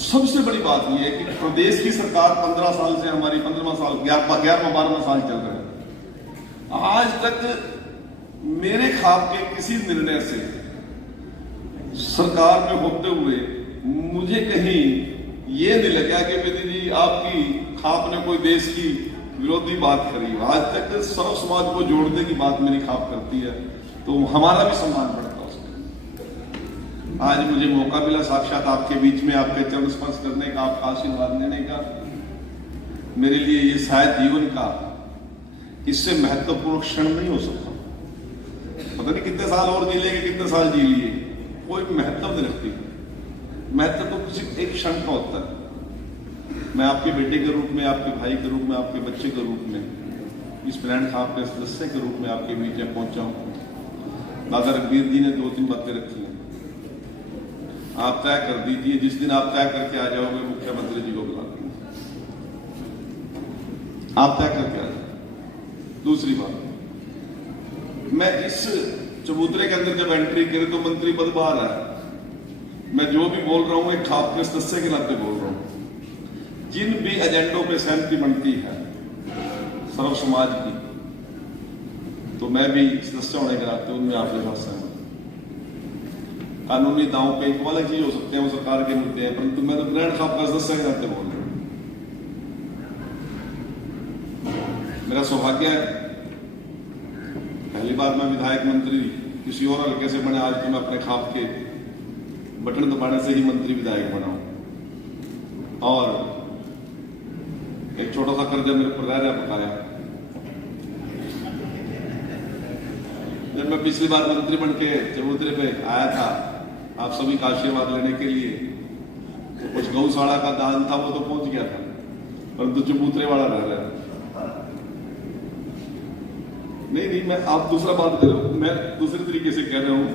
सबसे बड़ी बात यह है कि प्रदेश की सरकार 15 साल से, हमारी 15वां साल, 11वां साल चल रहा है। आज तक मेरे खाप के किसी निर्णय से सरकार में होते हुए मुझे कहीं ये नहीं लगा कि बेदी जी आपकी खाप ने कोई देश की विरोधी बात करी। आज तक सर्व समाज को जोड़ने की बात मेरी खाप करती है, तो हमारा भी सम्मान बढ़ता है उसमें। आज मुझे मौका मिला साक्षात आपके बीच में आपके चरण स्पर्श करने का, आपका आशीर्वाद लेने का। मेरे लिए ये शायद जीवन का इससे महत्वपूर्ण क्षण नहीं हो सकता। पता नहीं कितने साल और जी लेंगे, कितने साल जी लिए, कोई महत्व नहीं रखती। महत्व तो किसी एक क्षण का होता है। मैं आपके बेटे के रूप में, आपके भाई के रूप में, आपके बच्चे के रूप में, इस ब्रांड खाप के सदस्य के रूप में आपके बीच में पहुंचा हूं। दादा रघुवीर जी ने 2-3 बातें रखी हैं, आप तय कर दीजिए। जिस दिन आप तय करके आ जाओगे, मुख्यमंत्री जी को बुला देंगे, आप तय करके आ जाओ। दूसरी बात, मैं इस चबूतरे के अंदर जब एंट्री करी तो मंत्री पद बाहर आया। मैं जो भी बोल रहा हूं एक खाप के सदस्य के नाते बोल रहा हूं। जिन भी एजेंडों पे सहमति बनती है सर्व समाज की, तो मैं भी सदस्य होने के नाते उनमें आपके साथ सहमत। कानूनी दांव पे एक वाला चीज हो सकते हैं, वो सरकार के मुद्दे हैं, परंतु मैं तो ग्रैंड खाप का सदस्य के नाते बोल रहा हूं। मेरा सौभाग्य है, पहली बार मैं विधायक मंत्री किसी और हल्के से बने, आज तो मैं अपने खाप के बटन दबाने से ही मंत्री विधायक बना हूं। और एक छोटा सा कर्जा मेरे पर रह बकाया। जब मैं पिछली बार मंत्री बन के चबूतरे पे आया था आप सभी का आशीर्वाद लेने के लिए, तो कुछ गौशाला का दान था, वो तो पहुंच गया था, परंतु चबूतरे वाला रह गया। नहीं, मैं आप दूसरा बात कर रहा हूं, मैं दूसरे तरीके से कह रहा हूं।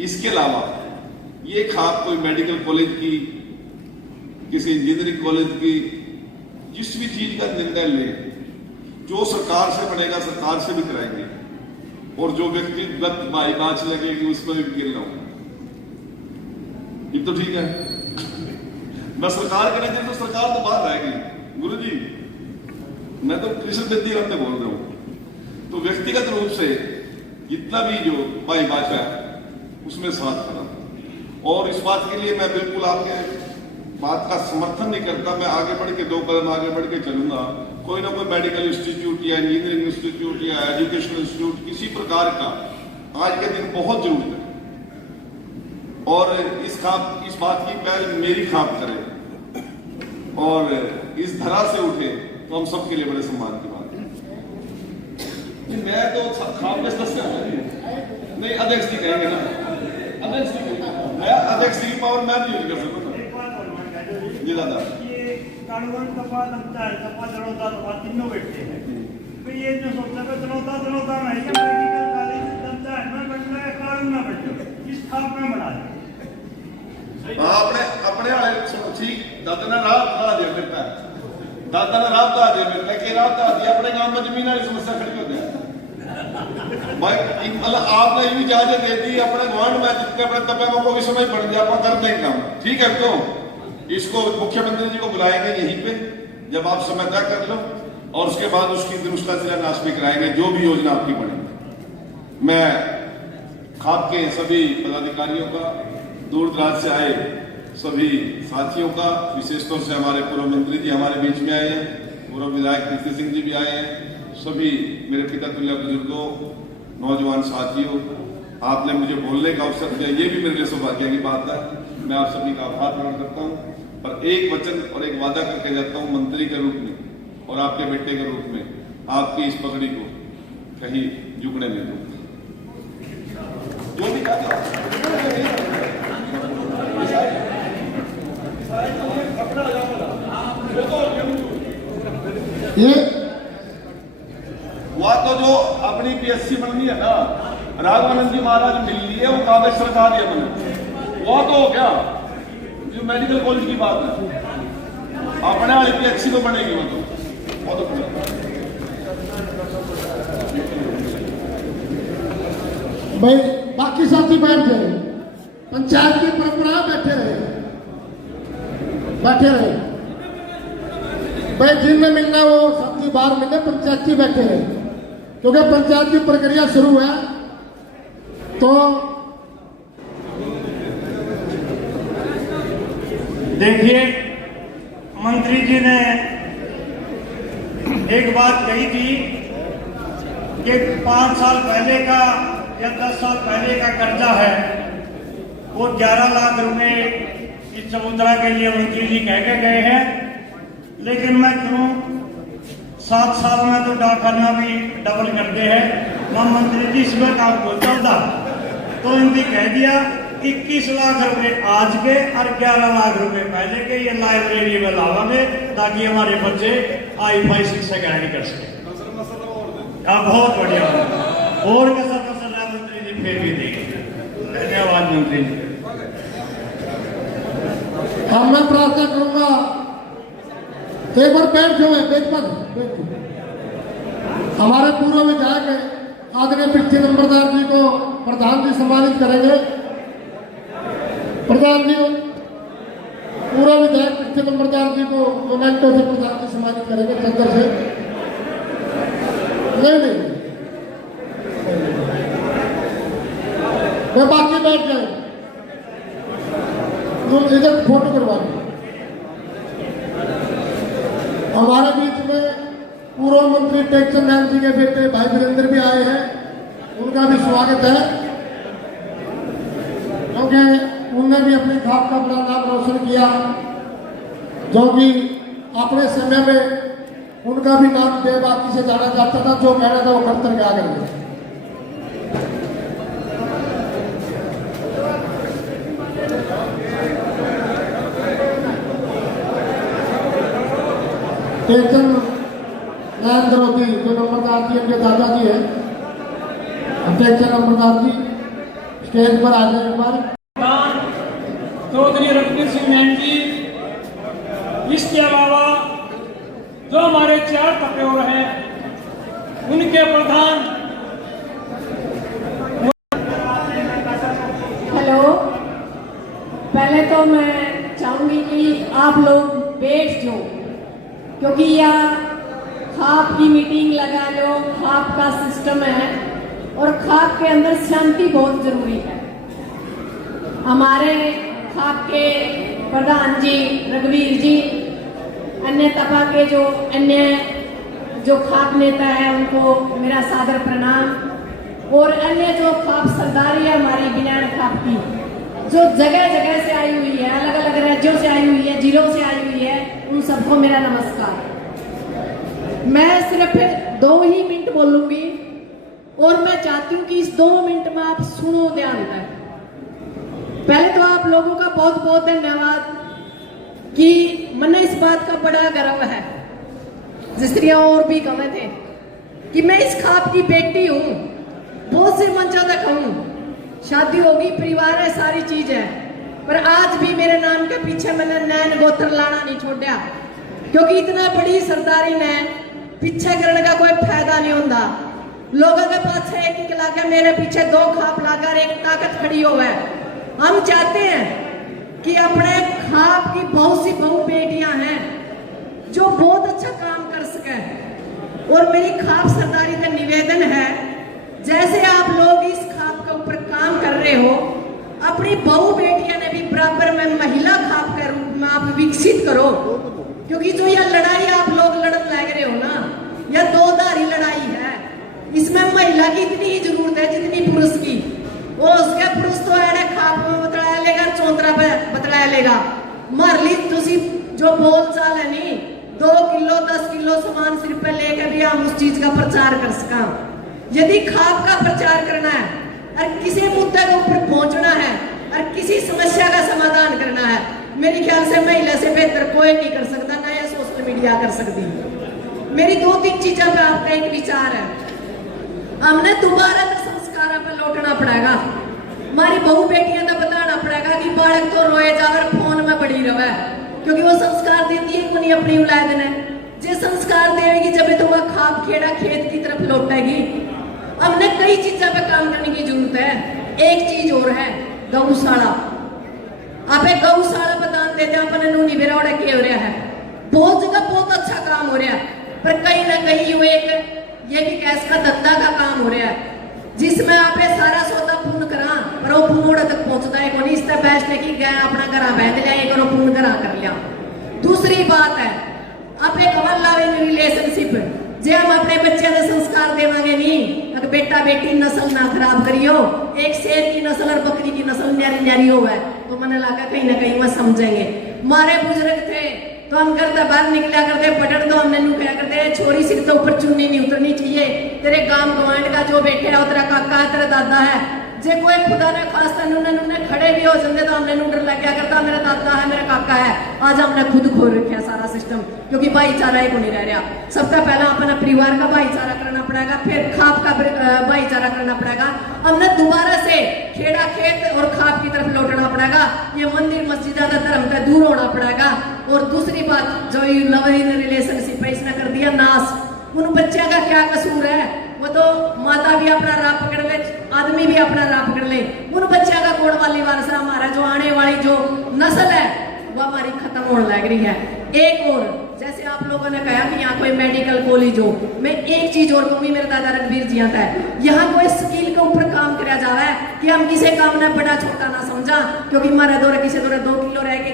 इसके अलावा ये खाप कोई मेडिकल कॉलेज की, किसी इंजीनियरिंग कॉलेज की, जिस भी चीज का निर्णय ले, जो सरकार से बनेगा सरकार से भी कराएंगे, और जो व्यक्तिगत बाच लगेगी उसमें भी गिर रहा हूं। ये तो ठीक है, मैं सरकार के नहीं, तो सरकार तो बाहर रहेगी। गुरु जी, मैं तो कृष्ण बेदी करते बोल रहा हूं। तो व्यक्तिगत रूप से जितना भी जो भाई बाचा है उसमें साथ करा, और इस बात के लिए मैं बिल्कुल आपके बात का समर्थन नहीं करता। मैं आगे बढ़ के 2 कदम आगे बढ़ के चलूंगा। कोई ना कोई मेडिकल इंस्टीट्यूट या इंजीनियरिंग इंस्टीट्यूट या एजुकेशनल इंस्टीट्यूट किसी प्रकार का आज के दिन बहुत जरूरत है, और इस बात की पहल मेरी खाप करे और इस धरा से उठे तो हम सबके लिए बड़े सम्मान की बात है। मैं तो खाप में सदस्य नहीं, अध्यक्ष जी कहेंगे ना, अध्यक्ष जी कहेंगे, मैं अध्यक्ष की पावर मैं नहीं यूज कर सकता जी। दादा कानून दफा लगता है, दफा जड़ोता दफा तीनों बैठते हैं, तो ये जो सोचता है जड़ोता नहीं है, मेडिकल कॉलेज चलता है, मैं बैठ रहा है कानून ना बैठो, इस खाप में बना दे अपने वाले ठीक। दादा ने राह बता दिया बेटा, दादा ने राह बता दिया बेटा कि राह बता दिया। अपने गांव में जमीन वाली समस्या खड़ी हो गया भाई, मतलब आपने ये इजाजत दे दी अपने गवांड में जितने अपने तपेमों को भी समझ पड़ गया, अपना कर देंगे काम, ठीक है। तो इसको मुख्यमंत्री जी को बुलाएंगे यहीं पे, जब आप समय तय कर लो, और उसके बाद उसका शिलान्यास भी कराएंगे, जो भी योजना आपकी बने। मैं खाप के सभी पदाधिकारियों का, दूर दराज से आए सभी साथियों का, विशेष तौर से हमारे पूर्व मंत्री जी हमारे बीच में आए हैं, पूर्व विधायक कीर्ति सिंह जी भी आए हैं, सभी मेरे पिता तुल्य बुजुर्गों, नौजवान साथियों, आपने मुझे बोलने का अवसर दिया, ये भी मेरे लिए सौभाग्य की बात है। मैं आप सभी का आभार प्रकट करता हूँ, पर एक वचन और एक वादा करके जाता हूँ, मंत्री के रूप में और आपके बेटे के रूप में आपकी इस पगड़ी को कहीं झुकने नहीं दूंगा। जो भी कहा ये वह तो जो अपनी पीएससी बननी है ना, राघवानंद जी महाराज मिल लिए, वो कागज सरकार दिया बने, वो तो हो गया। जो मेडिकल कॉलेज की बात है, अपने वाली पीएससी तो बनेगी, वो तो भाई बाकी साथी बैठ गए, पंचायत की परंपरा बैठे रहे भाई, जिनमें मिलना वो साथी बाहर मिले, पंचायत की बैठे रहे, क्योंकि पंचायत की प्रक्रिया शुरू है। तो देखिए, मंत्री जी ने एक बात कही थी कि 5 साल पहले का या 10 साल पहले का कर्जा है, वो 11 लाख रुपए इस चबूतरा के लिए मंत्री जी कह के गए हैं। लेकिन मैं क्यों 7 साल में तो डाकखाना भी डबल कर दे है, मैं मंत्री जी इसमें काम बोलता था, तो इनकी कह दिया 21 लाख रुपए आज के और 11 लाख रुपए पहले के ये लाइब्रेरी में लावांगे ताकि हमारे बच्चे हाई-फाई शिक्षा ग्रहण कर सके। बहुत बढ़िया और कैसा फसल है मंत्री जी, फिर भी देंगे। धन्यवाद मंत्री जी। अब मैं प्रार्थना करूंगा, एक बार बैठ जाओ, बैठ पर हमारे पूर्व विधायक आदरणीय पृथ्वी नंबरदार जी को प्रधान जी सम्मानित करेंगे। प्रधान जी, पूर्व विधायक पृथ्वी नंबरदार जी को मोमेंटो से प्रधान जी सम्मानित करेंगे, चंद्र से। नहीं मैं बाकी बैठ जाए, तुम इधर फोटो करवा लो। हमारे बीच में पूर्व मंत्री टेकचंद नारायण जी के बेटे भाई वीरेंद्र भी आए हैं, उनका भी स्वागत है, क्योंकि उन्होंने भी अपनी खाप का बड़ा नाम रोशन किया, जो कि अपने समय में उनका भी नाम बेबाकी से जाना जाता था, जो कहना था वो करते गया करते। टेकचंद नारायण द्रौपदी जो नंबरदार जी उनके दादाजी है, टेकचंद नंबरदार जी स्टेज पर आ जाए। एक बार चौधरी रघुवीर सिंह मैन जी, इसके अलावा जो हमारे 4 तपेवर हैं उनके प्रधान। हेलो, पहले तो मैं चाहूंगी कि आप लोग बैठ जाओ, क्योंकि यह खाप की मीटिंग लगा लो, खाप का सिस्टम है और खाप के अंदर शांति बहुत जरूरी है। हमारे खाप के प्रधान जी रघुवीर जी, अन्य तपा के जो अन्य जो खाप नेता है उनको मेरा सादर प्रणाम, और अन्य जो खाप सरदारी है हमारी बिनान खाप की, जो जगह जगह से आई हुई है, अलग अलग राज्यों से आई हुई है, जिलों से आई हुई है, उन सबको मेरा नमस्कार। मैं सिर्फ 2 ही मिनट बोलूंगी और मैं चाहती हूँ कि इस 2 मिनट में आप सुनो ध्यान तक। पहले तो आप लोगों का बहुत बहुत धन्यवाद कि मैंने इस बात का बड़ा गर्व है, जिस तरह और भी कहे थे कि मैं इस खाप की बेटी हूँ, बहुत से मंचों तक हूँ, शादी होगी, परिवार है, सारी चीज है, पर आज भी मेरे नाम के पीछे मैंने नैन गोत्र लाना नहीं छोड़ा, क्योंकि इतना बड़ी सरदारी ने पीछे करने का कोई फायदा नहीं होता। लोगों के पास एक लाके मेरे पीछे 2 खाप लाकर एक ताकत खड़ी हो है। हम चाहते हैं कि अपने खाप की बहुत सी बहु बेटियां हैं जो बहुत अच्छा काम कर सके, और मेरी खाप सरदारी का निवेदन है, जैसे आप लोग इस खाप के ऊपर काम कर रहे हो, अपनी बहु बेटियां ने भी बराबर में महिला खाप के रूप में आप विकसित करो, क्योंकि जो यह लड़ाई आप लोग लड़न लग रहे हो ना, यह 2धारी लड़ाई है। इसमें महिला की इतनी ही जरूरत है जितनी पुरुष की। वो उसके पुरुष तो है खाप में बतलाया लेगा, चौंतरा पे बतलाया लेगा, मर ली तुसी जो बोल चाल है नहीं, 2 किलो 10 किलो सामान सिर पे लेके भी हम उस चीज का प्रचार कर सका। यदि खाप का प्रचार करना है और किसी मुद्दे के ऊपर पहुंचना है और किसी समस्या का समाधान करना है, मेरे ख्याल से महिला से बेहतर कोई नहीं कर सकता, ना या सोशल मीडिया कर सकती। मेरी 2-3 चीजों पे आपका एक विचार है, हमने दोबारा संस्कार पर लौटना पड़ेगा। हमारी बहु बेटियां तो बताना पड़ेगा कि बालक तो रोए जाकर फोन में पड़ी रहे, क्योंकि वो संस्कार देती है को नहीं अपनी औलाद ने, जे संस्कार देगी जब तो वह खाप खेड़ा खेत की तरफ लौटेगी। हमने कई चीजों पे काम करने की जरूरत है। एक चीज और है, गौशाला। आप एक गौशाला बतान देते हैं अपने नूनी बेरावड़ा के हो रहा है, बहुत जगह बहुत अच्छा काम हो रहा है, पर कहीं ना कहीं ये भी गैस का धंधा का काम हो रहा है, जिसमें आप सारा सौदा पूर्ण करा पर वो पूर्ण तक पहुंचता है कोई। इस तरह बैठने की गया अपना घर बहद लिया, एक पूर्ण घर कर लिया। दूसरी बात है, आप एक वन लविंग रिलेशनशिप, जे हम अपने बच्चे का संस्कार देवांगे नहीं, अगर बेटा बेटी नस्ल ना खराब करियो, एक शेर की नस्ल और बकरी की नस्ल न्यारी न्यारी हो है, तो मैंने लगा कहीं ना कहीं वह समझेंगे। हमारे बुजुर्ग थे तो हम घर से बाहर निकला करते पटन, तो हमने नू कहा करते छोरी सिर तो ऊपर चुन्नी नहीं उतरनी चाहिए, तेरे गांव गवांड का जो बैठे है तेरा काका है, तेरा दादा है, जे कोई खुदा ने खास नुने खड़े भी हो जाते तो हमने नूडर लग गया करता मेरा दादा है, मेरा काका है। आज हमने खुद खोल रखा सारा सिस्टम, क्योंकि भाईचारा ही को नहीं रह रहा। सबसे पहला अपना परिवार का भाईचारा करना पड़ेगा, फिर खाप का भाईचारा करना पड़ेगा। हमने दोबारा से खेड़ा खेत और खाप की तरफ लौटना पड़ेगा। ये मंदिर मस्जिद का धर्म से दूर होना पड़ेगा। और दूसरी बात, जो लव इन रिलेशनशिप है इसने कर दिया नाश। उन बच्चों का क्या कसूर है? वो तो माता भी अपना राह पकड़ ले, आदमी भी अपना राह पकड़ ले। उन बच्चों का कोड़ वाली वारसा हमारा जो आने वाली जो नस्ल है वो हमारी खत्म होने लग रही है। एक और, जैसे आप लोगों ने कहा कि यहाँ कोई मेडिकल कॉलेज हो, मैं एक चीज और कहूंगी, मेरे दादा रघुवीर जी आता है, यहाँ कोई स्किल के ऊपर काम करा जावा है कि हम किसी काम ने बड़ा छोटा ना समझा, क्योंकि हमारे दौरे किसी दौरे 2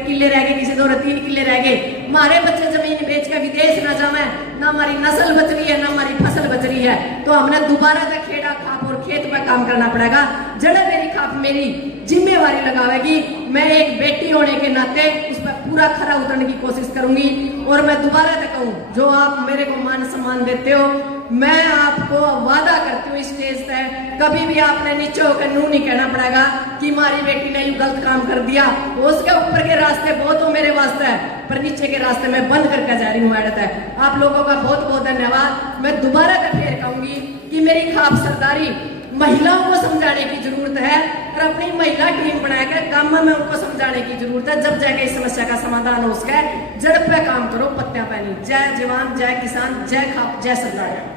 किले रह गए, किसी दौरे 3 किले रह गए। हमारे बच्चे जमीन बेच के विदेश ना जावे, ना हमारी नस्ल बच रही है, ना हमारी फसल बच रही है। तो हमने दोबारा से खेड़ा खाप और खेत पर काम करना पड़ेगा। जड़े मेरी खाप मेरी जिम्मेवारी लगावेगी, मैं एक बेटी होने के नाते उस पर पूरा खरा उतरने की कोशिश करूंगी। और मैं दोबारा तक कहूँ, जो आप मेरे को मान सम्मान देते हो, मैं आपको वादा करती हूँ स्टेज पे कभी भी आपने नीचे होकर नू नहीं कहना पड़ेगा कि हमारी बेटी ने ये गलत काम कर दिया। उसके ऊपर के रास्ते बहुत हो मेरे वास्ते है, पर नीचे के रास्ते में बंद करके जा रही हूँ। आप लोगों का बहुत बहुत धन्यवाद। मैं दोबारा का फिर कहूंगी कि मेरी खाप सरदारी महिलाओं को समझाने की जरूरत है, और अपनी महिला टीम बनाकर काम में उनको समझाने की जरूरत है। जब जाके इस समस्या का समाधान हो सके, जड़ पे काम करो, पत्तियां पहनी। जय जवान, जय किसान, जय खाप, जय सरदार।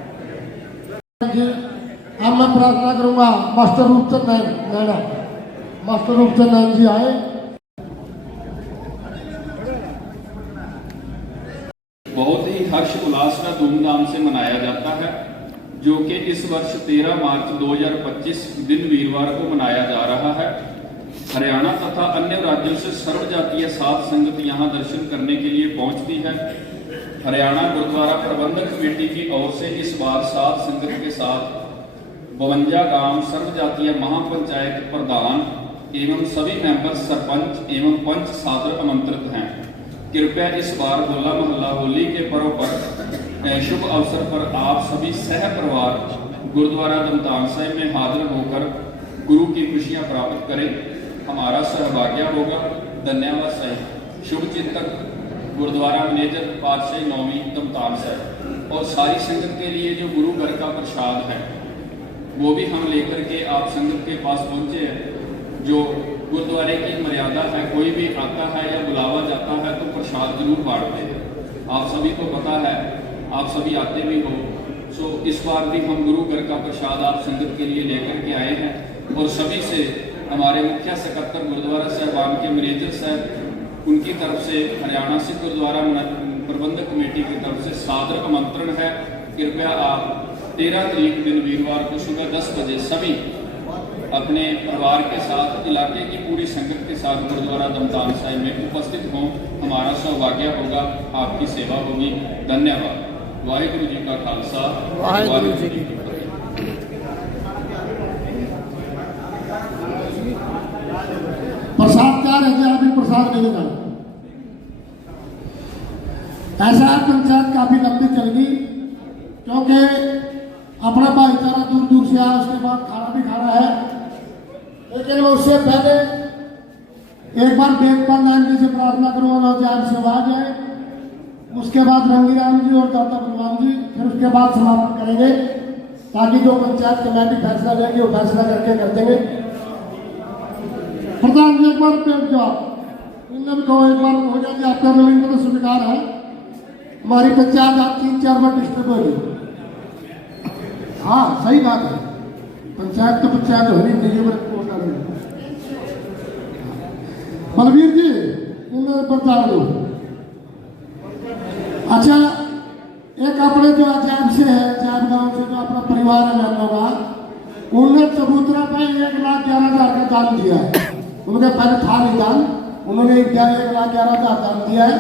अब मैं प्रार्थना करूंगा मास्टर रूपचंद नैना, मास्टर रूपचंद नैन जी आए। बहुत ही हर्ष उल्लास व धूमधाम से मनाया जाता है, जो कि इस वर्ष 13 मार्च 2025 दिन वीरवार को मनाया जा रहा है। हरियाणा तथा अन्य राज्यों से सर्वजातीय साध संगत यहां दर्शन करने के लिए पहुंचती है। हरियाणा गुरुद्वारा प्रबंधक कमेटी की ओर से इस बार साध संगत के साथ 52 गांव सर्वजातीय महापंचायत प्रधान एवं सभी मेंबर सरपंच एवं पंच सादर आमंत्रित हैं। कृपया इस बार होला मोहल्ला होली के पर्व पर शुभ अवसर पर आप सभी सह परिवार गुरुद्वारा दमतान साहिब में हाजिर होकर गुरु की खुशियां प्राप्त करें। हमारा सहभाग्य होगा। धन्यवाद साहिब। शुभ चिंतक गुरुद्वारा मैनेजर पातशाही नौवीं दमतान साहिब और सारी संगत के लिए जो गुरु घर का प्रसाद है वो भी हम लेकर के आप संगत के पास पहुंचे हैं। जो गुरुद्वारे की मर्यादा है, कोई भी आता है या बुलावा जाता है तो प्रसाद जरूर बांटते हैं। आप सभी को पता है, आप सभी आते भी हो। सो इस बार भी हम गुरु घर का प्रसाद आप संगत के लिए लेकर के आए हैं, और सभी से हमारे मुख्य सकत्तर गुरुद्वारा साहिबान के मैनेजर साहब, उनकी तरफ से हरियाणा सिख गुरुद्वारा प्रबंधक कमेटी की तरफ से सादर आमंत्रण है। कृपया आप 13 तारीख दिन वीरवार को सुबह 10 बजे सभी अपने परिवार के साथ, इलाके की पूरी संगत के साथ गुरुद्वारा दमतान साहिब में उपस्थित हों। हमारा सौभाग्य होगा, आपकी सेवा होगी। धन्यवाद। वाहिगुरु जी का खालसा, वाहिगुरु जी की फतेह। प्रसाद क्या रह गया, अभी प्रसाद नहीं मिला। ऐसा पंचायत काफी लंबी चल गई, क्योंकि अपना भाईचारा दूर दूर से आया, उसके बाद खाना भी खाना है। लेकिन मैं उससे पहले एक बार देखभाल नारायण जी से प्रार्थना करूंगा कि आप सेवा जाए, उसके बाद रंगीराम जी और दाता भगवान जी, फिर उसके बाद समापन करेंगे, ताकि जो पंचायत कमेटी फैसला लेगी वो फैसला करके कर देंगे। प्रधान जी एक बार पेट जाओ, इनने भी कहो एक बार हो जाए कि आपका जमीन में तो स्वीकार है। हमारी पंचायत आप 3-4 बार डिस्टर्ब होगी। हाँ सही बात है, पंचायत तो पंचायत होनी चाहिए। बलवीर जी इन्हें बता दो। अच्छा, एक अपने जो अजाब से है, अजाब गांव से जो अपना परिवार है जानने का, उन्होंने चबूतरा पे 1,11,000 का दान दिया है। उनके पहले था नहीं दान, उन्होंने 1,11,000 दान दिया है।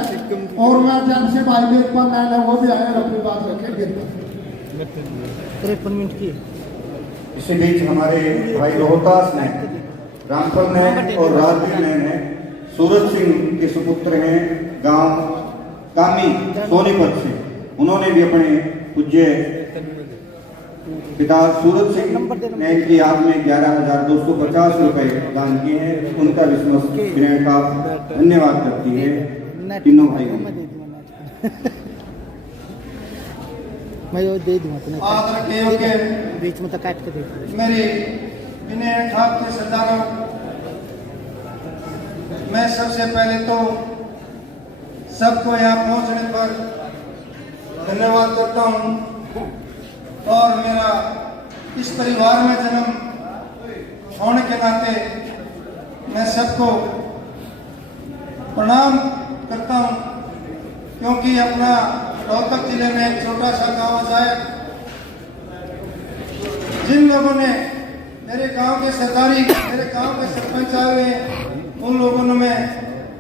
और मैं अजाब से भाई भी एक बार मैंने वो भी आए अपनी बात रखे। 53 मिनट की। इसी बीच हमारे भाई रोहतास ने, रामफल ने और राजवीर ने सूरज सिंह के सुपुत्र हैं, गांव कामी सोनीपत से, उन्होंने भी अपने पूज्य पिता सूरज सिंह ने इनकी याद में 11,250 रुपए दान किए हैं। उनका विश्वास विनय का धन्यवाद करती है तीनों भाइयों। मैं वो दे दूंगा आदरणीय बीच में तो काट के दे मेरे विनय ठाकुर के सरदारों, मैं सबसे पहले तो सबको यहाँ पहुँचने पर धन्यवाद करता हूँ और मेरा इस परिवार में जन्म होने के नाते मैं सबको प्रणाम करता हूँ, क्योंकि अपना रोहतक जिले में एक छोटा सा गांव है, जिन लोगों ने मेरे गांव के सरकारी मेरे गांव के सरपंच आए हुए हैं, उन लोगों ने मैं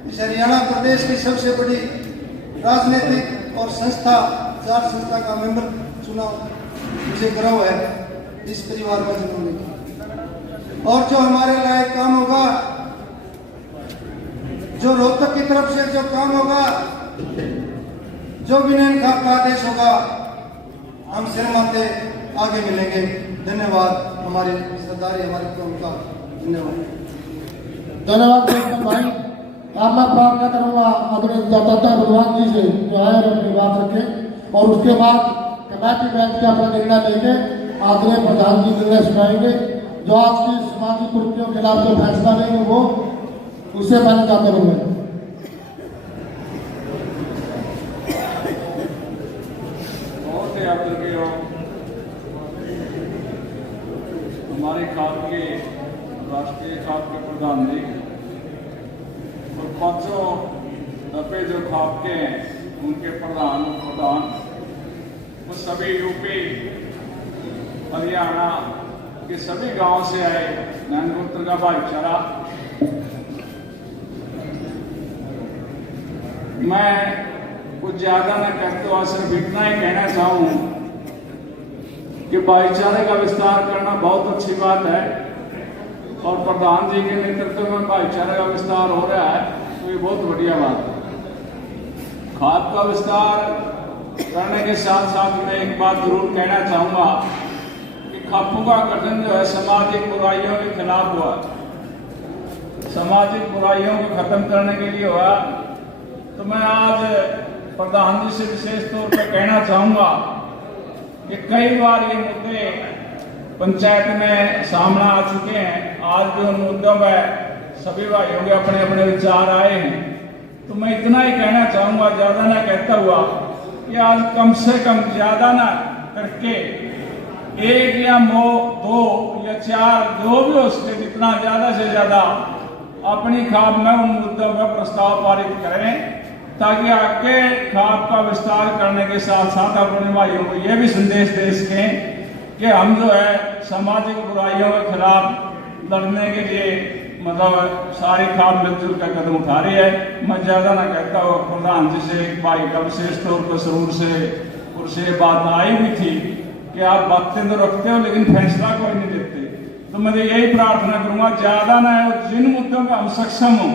इस हरियाणा प्रदेश की सबसे बड़ी राजनीतिक और संस्था 4 संस्था का मेंबर चुना। मुझे गर्व है इस परिवार में जन्म लेकर। और जो हमारे लायक काम होगा, जो रोहतक की तरफ से जो काम होगा, जो विनय खाप का आदेश होगा, हम सिर माथे आगे मिलेंगे। धन्यवाद हमारे सरदारी हमारे प्रमुख का धन्यवाद। धन्यवाद भाई। अब मैं प्रार्थना करूंगा आदरणीय दाता भगवान जी से जो है अपनी बात रखें, और उसके बाद कमेटी बैठ के अपना निर्णय लेंगे। आदरणीय प्रधान जी निर्णय सुनाएंगे, जो आज की सामाजिक कुरीतियों के खिलाफ जो फैसला लेंगे वो उससे पहले जाते रहेंगे। बहुत ही आदरणीय हमारे खाप के राष्ट्रीय खाप के प्रधान जी और 500 दफे जो खाप के हैं उनके प्रधान वो सभी यूपी हरियाणा के सभी गांव से आए नैनगोत्र का भाईचारा। मैं कुछ ज्यादा न कहते हुआ सिर्फ इतना ही कहना चाहूँ कि भाईचारे का विस्तार करना बहुत अच्छी बात है, और प्रधान जी के नेतृत्व में भाईचारे का विस्तार हो रहा है, तो ये बहुत बढ़िया बात है। खाप का विस्तार करने के साथ साथ मैं एक बात जरूर कहना चाहूंगा कि खापों का गठन जो है सामाजिक बुराइयों के खिलाफ हुआ, सामाजिक बुराइयों को खत्म करने के लिए हुआ। तो मैं आज प्रधान जी से विशेष तौर पर कहना चाहूंगा कि कई बार ये मुद्दे पंचायत में सामने आ चुके हैं, आज भी उन मुद्दों पर सभी भाइयों के अपने अपने विचार आए हैं। तो मैं इतना ही कहना चाहूंगा, ज्यादा ना कहता हुआ, कि आज कम से कम ज्यादा ना करके 1 या 2 या 4 जो भी हो सके जितना ज्यादा से ज्यादा अपनी खाप में उन मुद्दों पर प्रस्ताव पारित करें, ताकि आगे खाप का विस्तार करने के साथ साथ अपने भाइयों को यह भी संदेश दे सकें कि हम जो है सामाजिक बुराइयों के खिलाफ लड़ने के लिए मतलब सारी खाप मिलजुल कर कदम उठा रही है। मैं ज्यादा ना कहता हूँ, प्रधान जी से एक भाई का विशेष तौर पर जरूर से उनसे बात आई भी थी कि आप बातें तो रखते हो लेकिन फैसला कोई नहीं देते। तो मैं यही प्रार्थना करूंगा, ज्यादा ना है जिन मुद्दों पर हम सक्षम हो,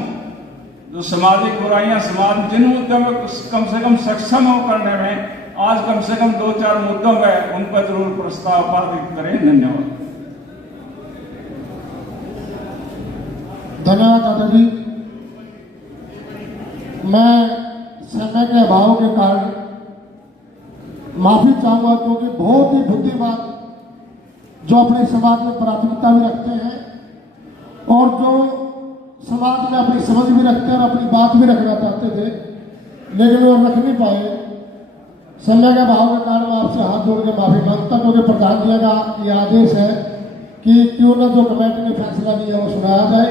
जो सामाजिक बुराइयां समाज जिन मुद्दों में कम से कम सक्षम हो करने में, आज कम से कम 2-4 मुद्दों पर उन पर जरूर प्रस्ताव पारित करें। धन्यवाद। धन्यवाद दादा जी। मैं समय के अभाव के कारण माफी चाहूंगा, क्योंकि बहुत ही बुद्धिमान जो अपने समाज में प्राथमिकता भी रखते हैं और जो समाज में अपनी समझ भी रखते हैं और अपनी बात भी रखना चाहते थे, लेकिन वो रख नहीं पाए। समय के भाव के कारण मैं आपसे हाथ जोड़ के माफी मांगता, क्योंकि प्रधान जी का ये आदेश है कि क्यों ना जो कमेटी ने फैसला लिया वो सुनाया जाए,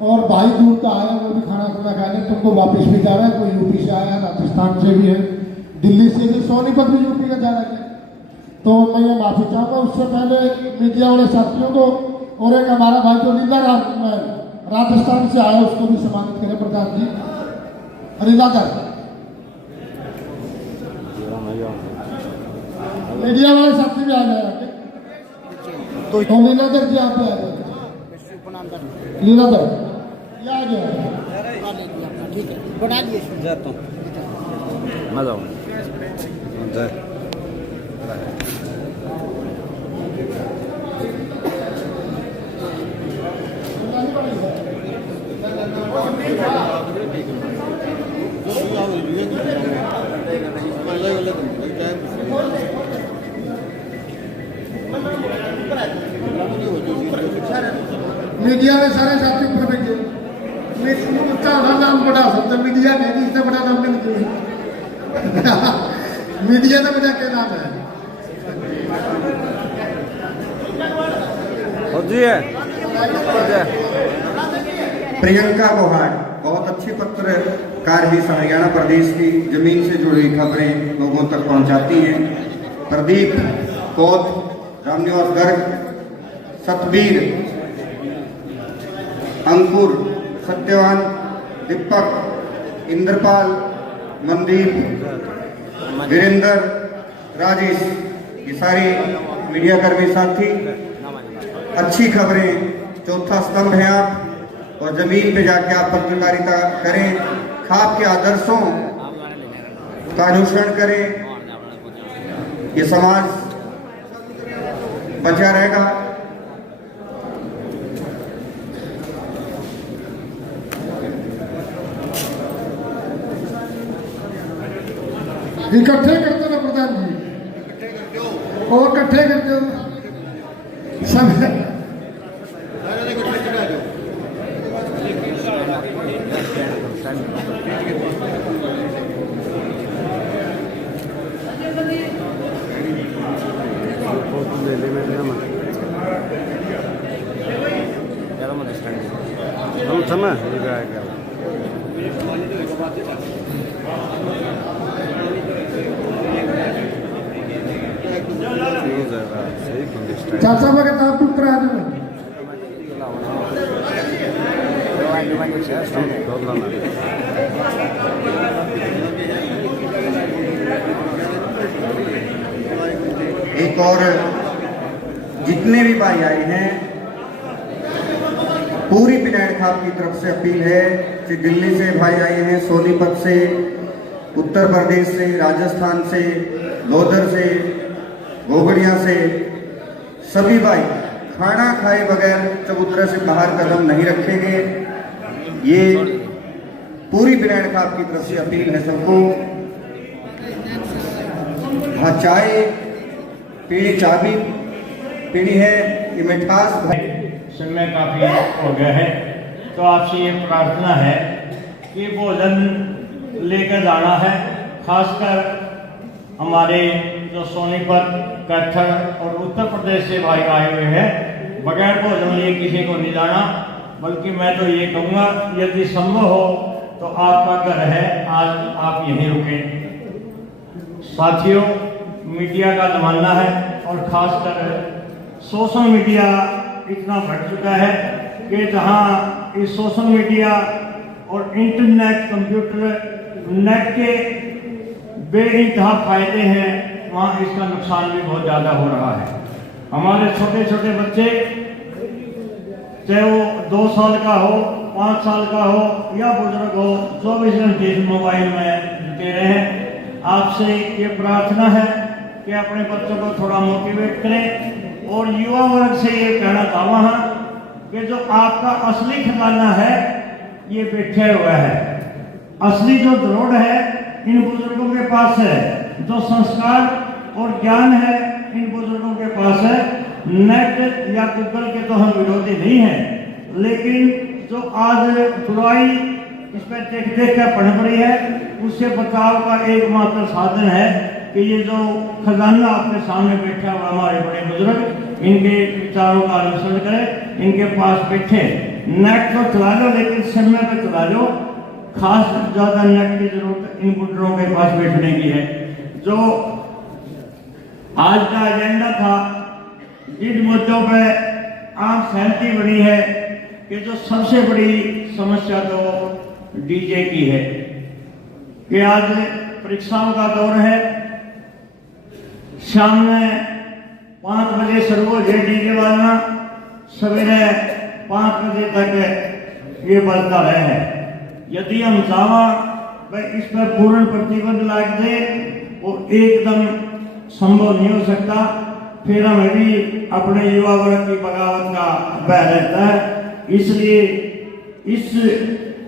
और भाई दूर का आया वो भी खाना खुना खाने, तुमको वापस भी जा रहा है, कोई यूपी से आया, राजस्थान से भी है, दिल्ली से भी, सोनीपत भी यूपी का जा रहा है। तो मैं ये माफी चाहूँगा। उससे पहले मीडिया वाले साथियों को, और एक हमारा भाई जो लीलाधर राजस्थान से आया उसको भी सम्मानित करें प्रधान जी। लीलाधर मीडिया वाले साथी भी आ जाए, तो लीलाधर जी आप भी आ जाए। लीलाधर ये आ गया, ठीक है, बना लिए। मीडिया ने सारे साथी ऊपर बैठे नाम बड़ा सकते मीडिया ने इससे बड़ा नाम मिल मीडिया ने बड़ा क्या नाम है प्रियंका गोहाट बहुत अच्छी पत्रकार भी हरियाणा प्रदेश की जमीन से जुड़ी खबरें लोगों तक पहुंचाती हैं। प्रदीप पौध, रामनिवास गर्ग, सतबीर, अंकुर, सत्यवान, दीपक, इंद्रपाल, मनदीप, वीरेंद्र, राजेश, ये सारे मीडिया कर्मी साथी अच्छी खबरें चौथा स्तंभ है आप, और जमीन पे जाके आप पत्रकारिता करें, खाप के आदर्शों का अनुसरण करें, ये समाज बचा रहेगा। इकट्ठे करते ना प्रधान जी, और इकट्ठे करते हो सब चाचा भगत आप उत्तर आ जाओ। एक और जितने भी भाई आए हैं, पूरी बिनायड खाप की तरफ से अपील है कि दिल्ली से भाई आए हैं, सोनीपत से, उत्तर प्रदेश से, राजस्थान से, लोधर से, गोगड़िया से, सभी भाई खाना खाए बगैर चबूतरे से बाहर कदम नहीं रखेंगे। ये पूरी बिनायड खाप की तरफ से अपील है सबको। हाँ, चाय पीली चाबी पीनी है, ये मिठास समय काफ़ी हो गया है, तो आपसे ये प्रार्थना है कि भोजन लेकर जाना है। खासकर हमारे जो सोनीपत, कत्थर और उत्तर प्रदेश से भाई आए हुए हैं, बगैर भोजन लिए किसी को नहीं जाना। बल्कि मैं तो ये कहूँगा, यदि संभव हो तो आपका घर है, आज आप यहीं रुकें। साथियों, मीडिया का जमाना है, और खासकर सोशल मीडिया इतना बढ़ चुका है कि जहां इस सोशल मीडिया और इंटरनेट, कंप्यूटर, नेट के बेइंतहा फायदे हैं, वहाँ इसका नुकसान भी बहुत ज़्यादा हो रहा है। हमारे छोटे छोटे बच्चे, चाहे वो 2 साल का हो, 5 साल का हो या बुजुर्ग हो, 24 घंटे मोबाइल में जुटे रहे हैं। आपसे ये प्रार्थना है कि अपने बच्चों को थोड़ा मोटिवेट करें, और युवा वर्ग से ये कहना चाहूँगा हाँ कि जो आपका असली खजाना है ये बैठे हुआ है। असली जो धरोहर है इन बुजुर्गों के पास है, जो संस्कार और ज्ञान है इन बुजुर्गों के पास है। नेट या गूगल के तो हम विरोधी नहीं हैं, लेकिन जो आज बुराई इस पर देख कर पढ़ रही है, उससे बचाव का एकमात्र साधन है कि ये जो खजाना आपके सामने बैठा हुआ हमारे बड़े बुजुर्ग, इनके विचारों का अनुसरण करें, इनके पास बैठे। नेट तो चला लो, लेकिन समय पर चला लो। खास ज्यादा नेट की जरूरत इन बुजुर्गों के पास बैठने की है। जो आज का एजेंडा था, जिन मुद्दों पर आम सहमति बनी है कि जो सबसे बड़ी समस्या तो डीजे की है कि आज परीक्षाओं का दौर है, शाम में 5 बजे शुरू हो जाए डीजे बजना, सवेरे 5 बजे तक ये बजता रहे। यदि हम चाहें भाई इस पर पूर्ण प्रतिबंध लग दे वो एकदम संभव नहीं हो सकता। फिर हमें भी अपने युवा वर्ग की बगावत का भय रहता है। इसलिए इस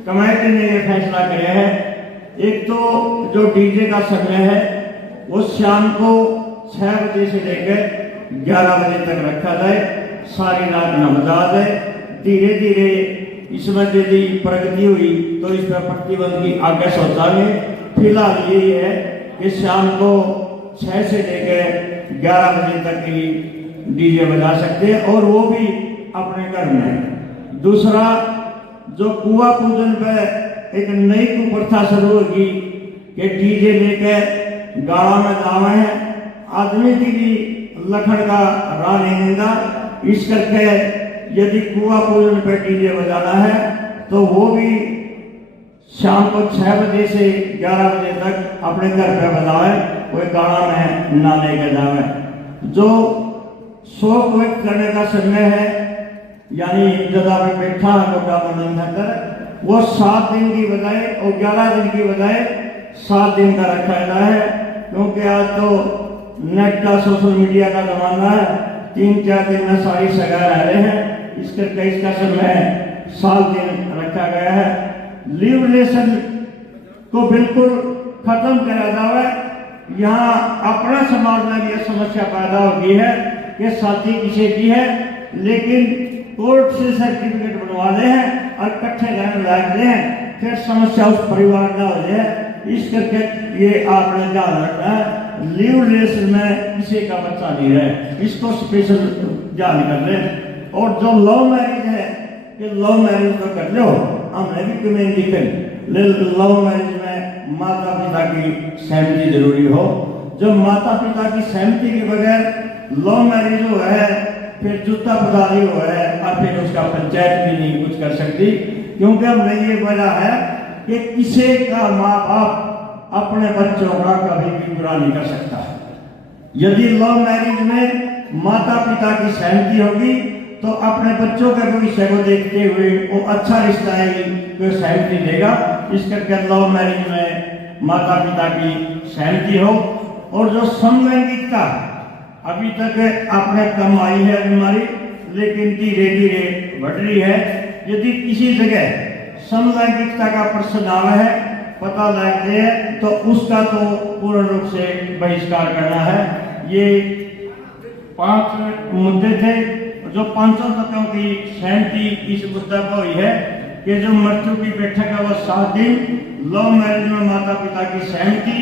कमेटी ने यह फैसला किया है, एक तो जो डीजे का समय है वो शाम को 6 बजे से लेकर 11 बजे तक रखा जाए, सारी रात न बजा जाए। धीरे धीरे इसमें यदि प्रगति हुई तो इस पर प्रतिबंध की आगे सोचांगे। फिलहाल यही है कि शाम को 6 से लेकर 11 बजे तक ही डीजे बजा सकते हैं और वो भी अपने घर में। दूसरा, जो कुआं पूजन पे एक नई कुप्रथा शुरू होगी कि डीजे लेकर गाँव में जावे हैं, आदमी की भी लखन का राह नहीं देगा। इस करके यदि कुआं पूजन पे डीजे बजाना है तो वो भी शाम को 6 बजे से 11 बजे तक अपने घर पे बजावे, कोई गाना में ना लेके जावे। जो शोक व्यक्त करने का समय है, यानी जगह पे बैठा लोटा मनोरंजन कर, वो 7 दिन की बजाय और 11 दिन की बजाय 7 दिन का रखा गया है। क्योंकि आज तो नेट का, सोशल मीडिया का जमाना है, 3-4 दिन में सारी सगा रह रहे हैं। इस करके इसका समय 7 दिन रखा गया है। लिव रिलेशन को बिल्कुल खत्म करा जाए। यहाँ अपना समाज में यह समस्या पैदा हो गई है कि शादी किसी की है लेकिन कोर्ट से सर्टिफिकेट बनवा दे हैं और इकट्ठे रहने लग रहे हैं, फिर समस्या उस परिवार का हो जाए। इस करके ये आपने ध्यान रखना है, लिव रिलेशन में किसी का बच्चा नहीं है, इसको स्पेशल ध्यान कर ले। और जो लव मैरिज है कि लव मैरिज तो कर लो, हमने भी तुम्हें दिखे लव मैरिज में माता पिता की सहमति जरूरी हो। जब माता पिता की सहमति के बगैर लव मैरिज हुआ है, फिर जूता पदारी हुआ है और फिर उसका पंचायत भी नहीं कुछ कर सकती। क्योंकि हमने ये वजह है कि किसी का माँ बाप अपने बच्चों का कभी भी बुरा नहीं कर सकता। यदि लव मैरिज में माता पिता की सहमति होगी तो अपने बच्चों के भविष्य को देखते हुए वो अच्छा रिश्ता है तो सहमति देगा। इस करके लव मैरिज में माता पिता की सहमति हो। और जो समलैंगिकता अभी तक आपने कम आई है बीमारी, लेकिन धीरे धीरे बढ़ रही है। यदि किसी जगह समलैंगिकता का प्रश्न आवा है, पता लगते है, तो उसका तो पूर्ण रूप से बहिष्कार करना है। ये 5 मुद्दे थे जो 5 तत्वों की सहमति इस मुद्दे पर हुई है कि जो मृत्यु की बैठक है वो 7 दिन, लव मैरिज में माता पिता की सहमति,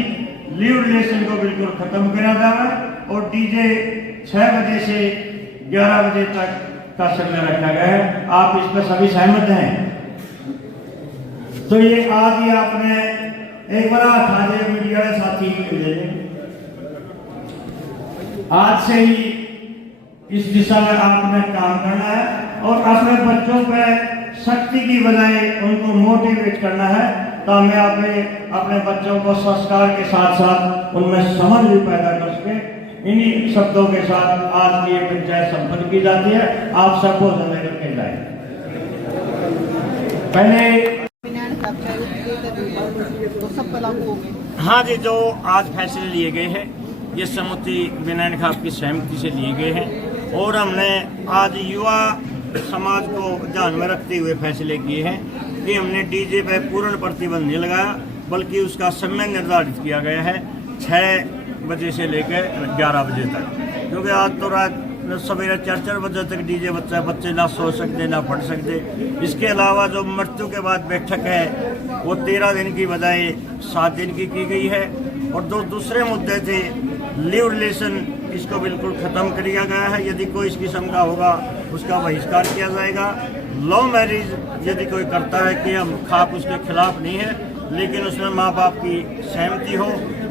लिव रिलेशन को बिल्कुल खत्म करा जाए और डीजे 6 बजे से 11 बजे तक का समय रखा गया है। आप इस पर सभी सहमत हैं? तो ये आज ही आपने एक बार खाने मीडिया के साथी ले लें। आज से ही इस दिशा में आपने काम करना है और अपने बच्चों पर शक्ति की बजाय उनको मोटिवेट करना है, ताकि अपने बच्चों को संस्कार के साथ साथ उनमें समझ भी पैदा कर सके। इन्हीं शब्दों के साथ आज की ये पंचायत संपन्न की जाती है। आप सबको धन्यवाद के जाए। पहले हाँ जी, जो आज फैसले लिए गए हैं ये समिति विनयन खाप की सहमति से लिए गए हैं और हमने आज युवा समाज को ध्यान में रखते हुए फैसले किए हैं कि हमने डीजे पर पूर्ण प्रतिबंध नहीं लगाया, बल्कि उसका समय निर्धारित किया गया है 6 बजे से लेकर 11 बजे तक। क्योंकि आज तो रात सवेरे 4 बजे तक डीजे बच्चे ना सो सकते ना पढ़ सकते। इसके अलावा जो मृत्यु के बाद बैठक है वो 13 दिन की बजाय 7 दिन की गई है। और जो दूसरे मुद्दे थे लिव रिलेशन, इसको बिल्कुल ख़त्म कर दिया गया है। यदि कोई इस किस्म का होगा उसका बहिष्कार किया जाएगा। लव मैरिज यदि कोई करता है कि हम खाप उसके खिलाफ नहीं है, लेकिन उसमें माँ बाप की सहमति हो।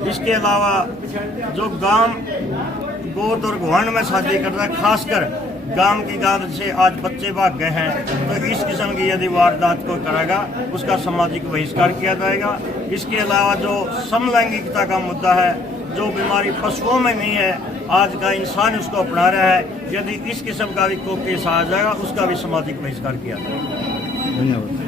इसके अलावा जो गांव गोद और गुहान में शादी कर रहा है, खासकर गांव की गांव से आज बच्चे भाग गए हैं, तो इस किस्म की यदि वारदात को कराएगा उसका सामाजिक बहिष्कार किया जाएगा। इसके अलावा जो समलैंगिकता का मुद्दा है, जो बीमारी पशुओं में नहीं है, आज का इंसान उसको अपना रहा है, यदि इस किस्म का भी कोई केस आ जाएगा उसका भी सामाजिक बहिष्कार किया जाएगा। धन्यवाद।